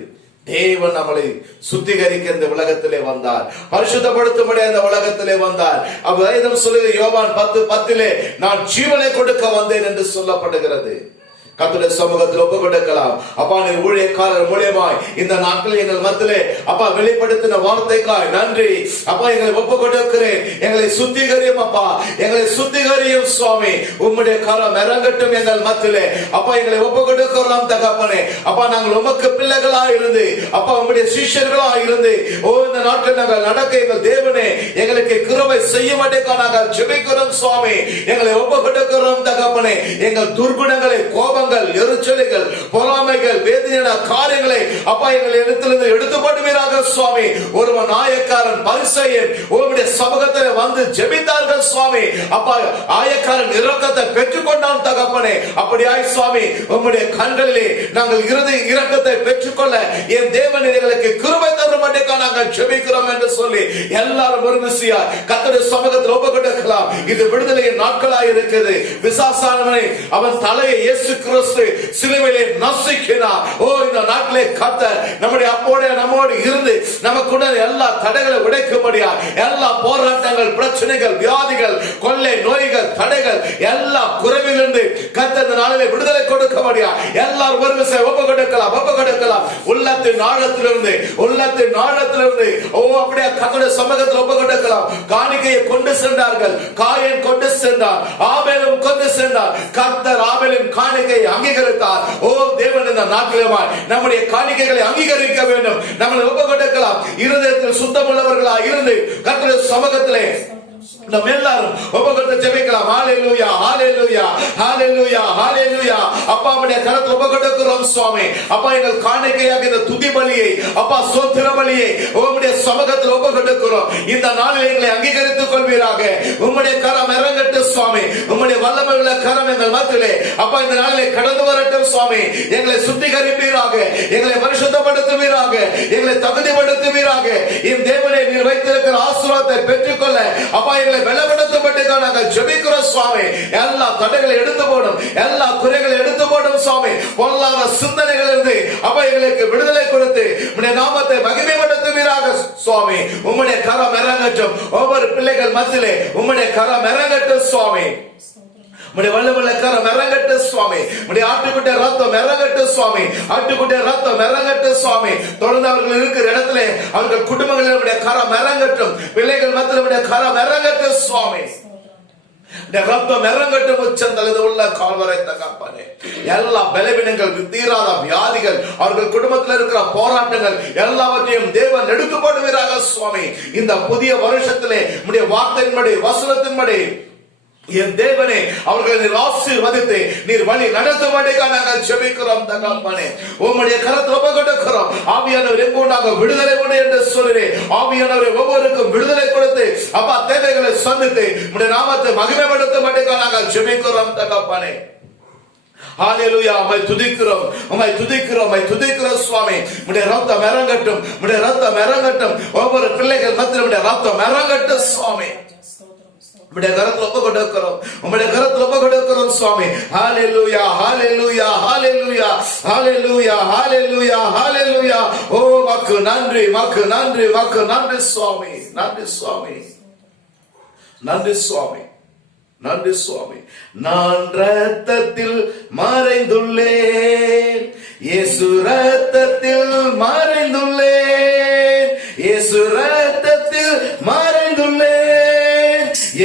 தேவன் நம்மளை சுத்திகரிக்க இந்த உலகத்திலே வந்தார், பரிசுத்தப்படுத்தும்படி இந்த உலகத்திலே வந்தார். வேதம் சொல்லுகிற யோவான் 10:10 நான் ஜீவனை கொடுக்க வந்தேன் என்று சொல்லப்படுகிறது. கர்த்தருடைய சமூகத்தில் ஒப்பு கொடுக்கலாம். அப்பா நீ ஊழியக்காரர் மூலமாய் இந்த நாட்களில் எங்கள் மத்தியிலே அப்பா வெளிப்படுத்தின வார்த்தைக்காய் நன்றி. அப்பா எங்களை ஒப்பு கொடுக்கிறேன். எங்களை சுத்திகரியும் அப்பா, எங்களை சுத்திகரியும் சுவாமி. உம்முடைய கரம் இறங்கட்டும் எங்கள் மத்தியிலே. அப்பா எங்களை ஒப்பு கொடுக்கிறோம் தகப்பனே. அப்பா நாங்கள் உமக்கு பிள்ளைகளாய் இருந்து அப்பா உம்முடைய சிஷ்யர்களாய் இருந்து இந்த நாட்கள் நாங்கள் நடக்க எங்கள் தேவனே எங்களுக்கு கிருபை செய்ய மாட்டேங்க நாங்கள் ஜெபிக்கிறோம் சுவாமி. எங்களை ஒப்பு கொடுக்கிறோம் தகப்பனே. எங்கள் துர்குணங்களை, கோபங்கள், எரிச்சல்கள், பொறாமைகள், வேதனையான காரியங்களை அப்பா எங்கள் இடத்திலிருந்து எடுத்துப்படுவீராக சுவாமி. ஒருவன் ஆயக்காரன் பரிசேயன் உம்முடைய சமூகத்தில் வந்து ஜெபித்தார்கள் சுவாமி. அப்பா ஆயக்காரன் இரக்கத்தை பெற்றுக்கொண்டான் தகப்பனே. அப்படியாய் சுவாமி உம்முடைய கண்களிலே நாங்கள் இரக்கத்தை பெற்றுக்கொள்ள என் தேவன் எங்களுக்கு கிருபை தரும்படியாக நாங்கள் ஜெபிக்கிறோம் என்று சொல்லி எல்லாரும் ஒரு விசியா கர்த்தருடைய சமூகத்தில் ஒப்பு கொடுக்கலாம். இது விடுதலையின் நாட்களாய் இருக்குது. பிசாசானவனை அவன் தலையை இயேசு கிறிஸ்து சிலுவையிலே நசுக்கினார். இந்த நாட்டிலே கர்த்தர் நம்முடைய அப்போடு நம்மோடு இருந்து நமக்குள்ள எல்லா தடைகளை உடைக்கும்படியா எல்லா போராட்டங்கள், பிரச்சனைகள், வியாதிகள், கொள்ளை நோய்கள், தடைகள் எல்லா குறைவிலிருந்து கர்த்தர் இந்த நாளிலே விடுதலை கொடுக்கும்படியா எல்லாரும் ஒரு விசை ஒப்பு கொடுக்கலாம். உள்ளத்தின் ஆழத்திலிருந்து அப்படியே கர்த்தருடைய சமூகத்தில் ஒப்பு கொடுக்கலாம். காணிக்கையை கொண்டு சென்றார்கள். காயன் கொண்டு சென்றார், ஆபேலும் கொண்டு சென்றார். கர்த்தர் ஆபேலின் காணிக்கையை அங்கீகரித்தார். தேவன் இந்த நாட்டிலுமாய் நம்முடைய காணிக்கைகளை அங்கீகரிக்க வேண்டும். நம்மளை ஒப்பு கொடுக்கலாம். இருதயத்தில் சுத்தமுள்ளவர்களாய் இருந்து கர்த்தருடைய சமூகத்திலே நாம் எல்லாரும் ஒப்புக்கொண்டு ஜெபிக்கலாம். ஹalleluya ஹalleluya ஹalleluya ஹalleluya. அப்பாவுடைய கரத்தில் ஒப்புக்கொடுக்கிறோம் சுவாமி. அப்பா எங்கள் காணிக்கையாக இந்த துதி பலியை அப்பா ஸ்தோத்திர பலியை உம்முடைய சமூகத்தில் ஒப்புக்கொடுக்கிறோம். இந்த நாளில் எங்களை அங்கீகரித்துக் கொள்வீராக. உம்முடைய கரம் இறங்கட்டும் சுவாமி. உம்முடைய வல்லமையுள்ள கரம் எங்கள் மத்தியிலே அப்பா இந்த நாளிலே கடந்து வரட்டும் சுவாமி. எங்களை சுத்திகரிப்பீராக, எங்களை பரிசுத்தப்படுத்துவீராக, எங்களை தகுதிப்படுத்துவீராக. என் தேவனை நீர் வைத்திருக்கிற ஆசீர்வாதத்தை பெற்றுக்கொள்ள அப்பா எங்களை பலப்படுத்தப்பட்டு நாங்கள் ஜெபிக்கிறோம் சுவாமி. எல்லா தடைகளை எடுத்து போடும், எல்லா குறைகளை எடுத்து போடும் சுவாமி. பொல்லாத சிந்தனைகள் இருந்து அப்ப எங்களுக்கு விடுதலை கொடுத்து உம்முடைய நாமத்தை மகிமைப்படுத்துவீராக சுவாமி. உம்முடைய கரம் இறங்கட்டும். ஒவ்வொரு பிள்ளைகள் மத்தியிலே உம்முடைய கரம் இறங்கட்டும் சுவாமி. உம்முடைய வல்லமையுள்ள கரம் இறங்கட்டும் சுவாமி. உம்முடைய ஆட்டுக்குட்டிய ரத்தம் இறங்கட்டும் சுவாமி. ஆட்டுக்குட்டிய ரத்தம் இறங்கட்டும் சுவாமி. தொடர்ந்து அவர்கள் இருக்கிற இடத்துல அவர்கள் குடும்பங்களில் உம்முடைய கரம் இறங்கட்டும். பிள்ளைகள் மத்தியில் உம்முடைய கரம் இறங்கட்டும் சுவாமி. ரத்தம் இறங்கட்டும். உச்சந்தலது உள்ள கால்வரை தகப்பனே, எல்லா பலவீனங்கள், தீராத வியாதிகள், அவர்கள் குடும்பத்தில் இருக்கிற போராட்டங்கள் எல்லாவற்றையும் தேவன் எடுத்து போடுவீராக சுவாமி. இந்த புதிய வருஷத்திலே உம்முடைய வார்த்தையின்படி, வசனத்தின்படி என் தேவனே அவர்களை நீர் ஆசீர்வதித்து நீர் வழி நடத்தும்படியாக நாங்கள் ஜெபிக்கிறோம் தகப்பனே. உம்முடைய கரத்தில் ஒப்புக்கொடுக்கிறோம். ஆவியானவர் எங்கூடாக விடுதலை உண்டு என்று சொல்கிறேன். ஆவியானவரை ஒவ்வொருக்கும் விடுதலை கொடுத்து அப்பா தேவைகளை சந்தித்து உம்முடைய நாமத்தை மகிமைப்படுத்தும்படியாக நாங்கள் ஜெபிக்கிறோம் தகப்பனே. ஹalleluya. உம்மை துதிக்கிறோம், உம்மை துதிக்கிறோம், உம்மை துதிக்கிறோம் சுவாமி. உம்முடைய ரத்தம் இறங்கட்டும், உம்முடைய ரத்தம் இறங்கட்டும். ஒவ்வொரு பிள்ளைகள் மத்தியில் உம்முடைய ரத்தம் இறங்கட்டும் சுவாமி. உம்முடைய கரத்தில் ஒப்புக்கொடுக்கிறோம், உம்முடைய கரத்தில் ஒப்புக்கொடுக்கிறோம் சுவாமி. ஹalleluya, ஹalleluya, ஹalleluya, ஹalleluya, ஹalleluya, ஹalleluya. ஓ மக்கு நன்றி, மக்கு நன்றி, மக்கு நன்றி சுவாமி. நன்றி சுவாமி, நன்றி சுவாமி, நன்றி சுவாமி. நான் ரத்தத்தில் மறைந்துள்ளேன், இயேசு ரத்தத்தில் மறைந்துள்ளேன், இயேசு ரத்தத்தில் மறைந்துள்ளேன்.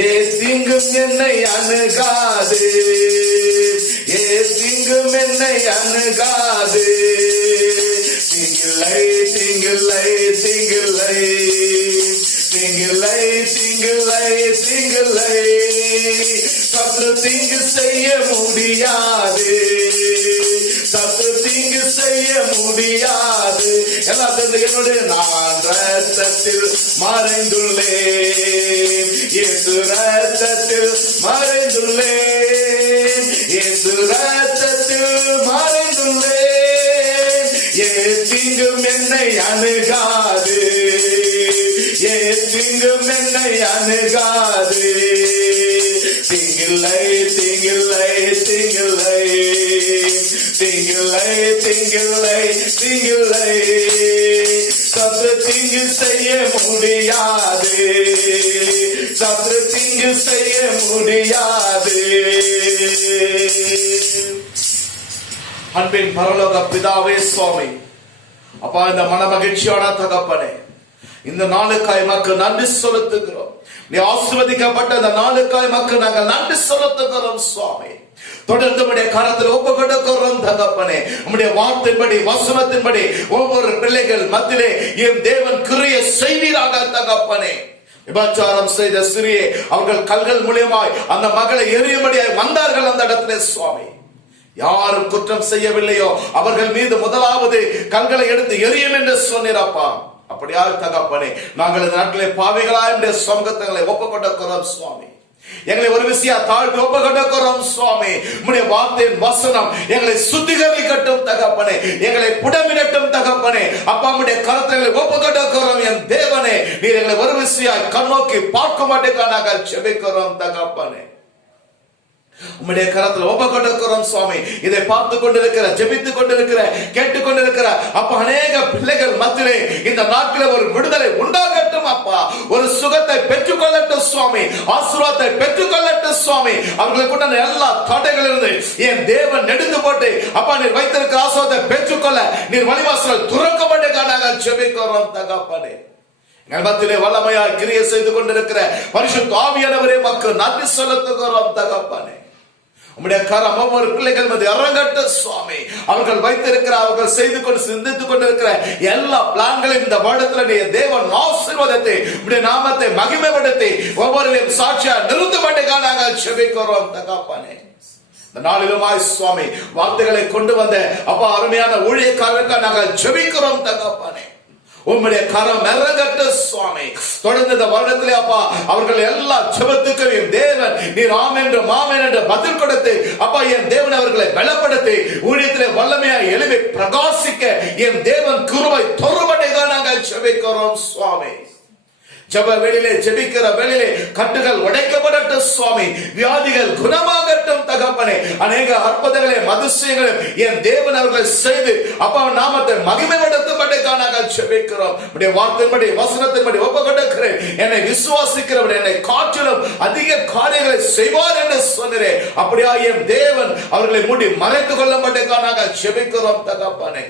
ஏசிங்கும் என்னை அணுகாது, ஏசிங்கும் என்னை அணுகாது. திங்கில்லை, திங்கில்லை, திங்கில்லை, திங்கில்லை, திங்கில்லை, திங்கில்லை. சத்ரு தீங்கு செய்ய முடியாது, சத்ரு தீங்கு செய்ய முடியாது. எல்லாத்தையும் என்னுடைய நான் ரத்தத்தில் மறைந்துள்ளேன், இயேசு ரத்தத்தில் மறைந்துள்ளேன், இயேசு ரத்தத்தில் மறைந்துள்ளேன். ஏசிங்கும் என்னை அணுகாது, ஏசிங்கும் என்னை அணுகாது. திங்கில்லை, திங்கில்லை, திங்கில்லை, திங்கில்லை, திங்கில்லை, திங்கில்லை. சத்ரு தீங்கு செய்ய முடியாது, சத்ரு தீங்கு செய்ய முடியாது. அன்பின் பரலோக பிதாவே சுவாமி, அப்பா இந்த மன மகிழ்ச்சியோட தகப்பனே, இந்த நாளுக்காய் மக்கள் நன்றி செலுத்துகிறோம். நீ ஆசீர்வதிக்கப்பட்ட இந்த நாளுக்காய் மக்கள் நாங்கள் நன்றி செலுத்துகிறோம் சுவாமி. தொடர்ந்து உம்முடைய கரத்தில் ஒப்புக்கொடுக்கிறோம் தகப்பனே. உம்முடைய வார்த்தையின்படி, வசனத்தின்படி ஒவ்வொரு பிள்ளைகள் மத்தியிலே என் தேவன் கிரியை செய்வீராக தகப்பனே. விபச்சாரம் செய்த சிறியே அவர்கள் கல்கள் மூலியமாய் அந்த மகளை எரியும்படியாய் வந்தார்கள் அந்த இடத்திலே சுவாமி. யாரும் குற்றம் செய்யவில்லையோ அவர்கள் மீது முதலாவது கல்களை எடுத்து எரியும் என்று சொன்னீரப்பா. அப்படியா தகப்பனே, நாங்கள் இந்த நாட்டிலே பாவிகளா என்ற சமூகத்தங்களை ஒப்புக்கொண்டிருக்கிறோம் சுவாமி. எங்களை ஒரு விஷயம் தாழ்த்தி ஒப்புக்கொண்டிருக்கிறோம் சுவாமி. உம்முடைய வார்த்தையின் வசனம் எங்களை சுத்திகரிக்கட்டும் தகப்பனே, எங்களை புடமிடட்டும் தகப்பனே. அப்பா உம்முடைய கருத்தை ஒப்புக்கொண்டிருக்கிறோம் என் தேவனே. நீர் எங்களை ஒரு விஷயம் கண்ணோக்கி பார்க்க மாட்டேங்க நாங்கள் ஜெபிக்கிறோம் தகப்பனே. உம்முடைய கரத்தில் ஒப்புக்கொண்டிருக்கிறோம் சுவாமி. இதை பார்த்து கொண்டிருக்கிற, ஜெபித்துக் கொண்டிருக்கிற, கேட்டுக் கொண்டிருக்கிற அப்ப அநேக பிள்ளைகள் மத்தியிலே இந்த நாட்டில் ஒரு விடுதலை உண்டாகட்டும் அப்பா. ஒரு சுகத்தை பெற்றுக் கொள்ளட்டும் சுவாமி, ஆசீர்வாதத்தை பெற்றுக் கொள்ளட்டும் சுவாமி. அவர்களுக்கு எல்லா தடைகளிலிருந்து என் தேவன் எடுத்து போட்டு அப்பா நீர் வைத்திருக்கிற ஆசீர்வாதத்தை பெற்றுக்கொள்ள நீர் வழிவாசல் துறக்கப்பட்டு நாங்கள் ஜெபிக்கிறோம் தகப்பனே. மத்தியிலே வல்லமையாய் கிரியை செய்து கொண்டிருக்கிற பரிசுத்த ஆவியானவரே மக்கள் நன்றி செலுத்துகிறோம் தகப்பனே. உம்முடைய கரம் ஒவ்வொரு பிள்ளைகள் மீது இறங்கட்டும் சுவாமி. அவர்கள் வைத்திருக்கிற, அவர்கள் செய்து கொண்டு சிந்தித்துக் கொண்டிருக்கிற எல்லா பிளான்களையும் இந்த வருடத்தில் நீ தேவன் ஆசீர்வாதத்தை உம்முடைய நாமத்தை மகிமைப்படுத்தி ஒவ்வொருவரையும் சாட்சியா நிறுத்தப்பட்டுக்காக நாங்கள் ஜெபிக்கிறோம் தகப்பனே. இந்த நாளிலுமாய் சுவாமி வார்த்தைகளை கொண்டு வந்த அப்பா அருமையான ஊழியக்காரர்களுக்காக நாங்கள் ஜெபிக்கிறோம் தகப்பனே. உம்முடைய கரம் இறங்கட்டும் சுவாமி. தொடர்ந்து இந்த வருடத்திலே அப்பா அவர்கள் எல்லா ஜெபத்துக்கும் என் தேவன் நீர் ஆமென் என்று மாமென் என்று பதில் கொடுத்து அப்பா என் தேவன் அவர்களை பலப்படுத்தி ஊழியத்திலே வல்லமையாய் எழுப்பி பிரகாசிக்க என் தேவன் கிருபை தொறுபடையாக நாங்கள் ஜெபிக்கிறோம் சுவாமி. ஜெப வெளியிலே, ஜெபிக்கிற வெளியிலே கட்டுகள் உடைக்கப்படட்டும் சுவாமி. வியாதிகள் குணமாகட்டும் தகப்பனே. அநேக அற்புதங்களை, அதிசயங்களை என் தேவன் அவர்கள் செய்து அப்பா நாமத்தை மகிமைப்படுத்தும்படியாக நாங்கள் செபிக்கிறோம். உம்முடைய வார்த்தையின்படி வசனத்தின்படி ஒப்பு கொடுக்கிறேன். என்னை விசுவாசிக்கிறவர் என்னை காற்றிலும் அதிக காரியங்களை செய்வார் என்று சொன்னேன். அப்படியா என் தேவன் அவர்களை மூடி மறைத்துக் கொள்ள மாட்டேங்கானாக செபிக்கிறோம் தகப்பனே.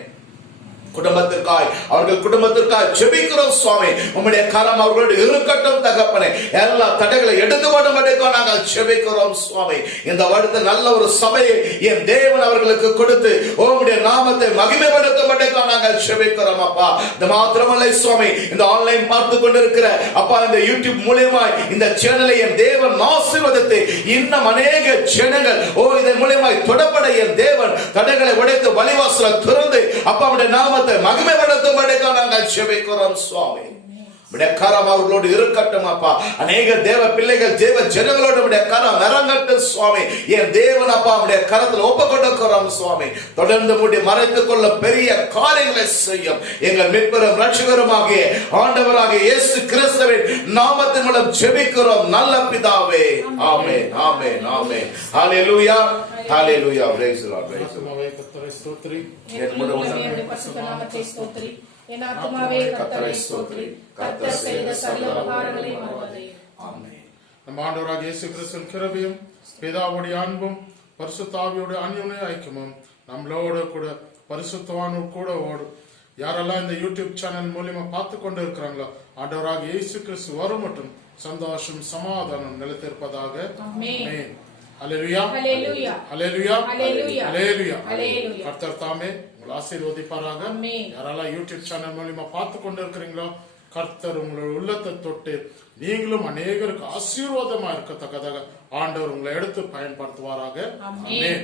குடும்பத்திற்காய் அவர்கள் குடும்பத்திற்காய் ஜெபிக்கிறோம் சுவாமி. உம்முடைய கரம் அவர்களோடு இருக்கட்டும் தகப்பனே. எல்லா தடைகளை எடுத்து போடும்படிக்கும் நாங்கள் ஜெபிக்கிறோம் சுவாமி. இந்த வருடத்தில் நல்ல ஒரு சபையை என் தேவன் அவர்களுக்கு கொடுத்து உம்முடைய நாமத்தை மகிமைப்படுத்தும்படிக்கும் நாங்கள் ஜெபிக்கிறோம் அப்பா. இது மாத்திரமல்ல சுவாமி, இந்த ஆன்லைன் பார்த்து கொண்டிருக்கிற அப்பா இந்த யூடியூப் மூலமாய் இந்த சேனலை என் தேவன் ஆசீர்வதித்து இன்னும் அநேக ஜனங்கள் இதன் மூலமாய் தொடப்பட என் தேவன் தடைகளை உடைத்து வழிவாசலை திறந்து அப்பாவுடைய நாமத்தை மகிமைப்படுத்தும்படியாக நாங்கள் ஜெபிக்கிறோம் சுவாமி. உம்முடைய கரம் அவர்களோடு இருக்கட்டும் அப்பா. அநேக தேவ பிள்ளைகள் தேவ ஜனங்களோடு உம்முடைய கரம் இறங்கட்டும் சுவாமி. என் தேவன் அப்பா உம்முடைய கரத்தில் ஒப்பு கொடுக்கிறோம் சுவாமி. தொடர்ந்து மூடி மறைத்துக் கொள்ள பெரிய காரியங்களை செய்யும் எங்கள் மீட்பரும் ரட்சகருமாகிய ஆண்டவராகிய இயேசு கிறிஸ்துவின் நாமத்தின் மூலம் ஜெபிக்கிறோம் நல்ல பிதாவே. ஆமென் ஆமென் ஆமென். ஹல்லேலூயா ஹல்லேலூயா. praise the Lord, praise the Lord. ஆத்துமாவே கர்த்தரை ஸ்தோத்திரி. என் முழு உள்ளமே பரிசுத்த நாமத்தை ஸ்தோத்திரி. என் ஆத்துமாவே கர்த்தரை ஸ்தோத்திரி. கர்த்தர் செய்த சகல உபகாரங்களை மறவாதே. ஆமென். நம்ம ஆண்டவராகிய இயேசு கிறிஸ்துவின் கிருபையும் பிதாவுடைய அன்பும் பரிசுத்த ஆவியோட அந்யோன்ய ஐக்கியமும் நம்மளோட கூட பரிசுத்தவானோடு கூட ஓடும். யாரெல்லாம் இந்த யூடியூப் சேனல் மூலியமா பார்த்து கொண்டு இருக்கிறாங்களோ ஆண்டவராகிய இயேசு கிறிஸ்து வரும் மட்டும் சந்தோஷம் சமாதானம் நிலைத்திருப்பதாக. ஆமென். அல்லேலூயா அல்லேலூயா அல்லேலூயா அல்லேலூயா அல்லேலூயா. அல்லேலூயா. கர்த்தர் தாமே உங்களை ஆசீர்வதிப்பாராக. ஆமென். யாரெல்லாம் யூடியூப் சேனல் மூலமா பார்த்து கொண்டு இருக்கிறீங்களோ கர்த்தர் உங்களோட உள்ளத்தை தொட்டு நீங்களும் அநேகருக்கு ஆசீர்வாதமா இருக்கத்தக்கதாக ஆண்டவர் உங்களை எடுத்து பயன்படுத்துவாராக. ஆமென்.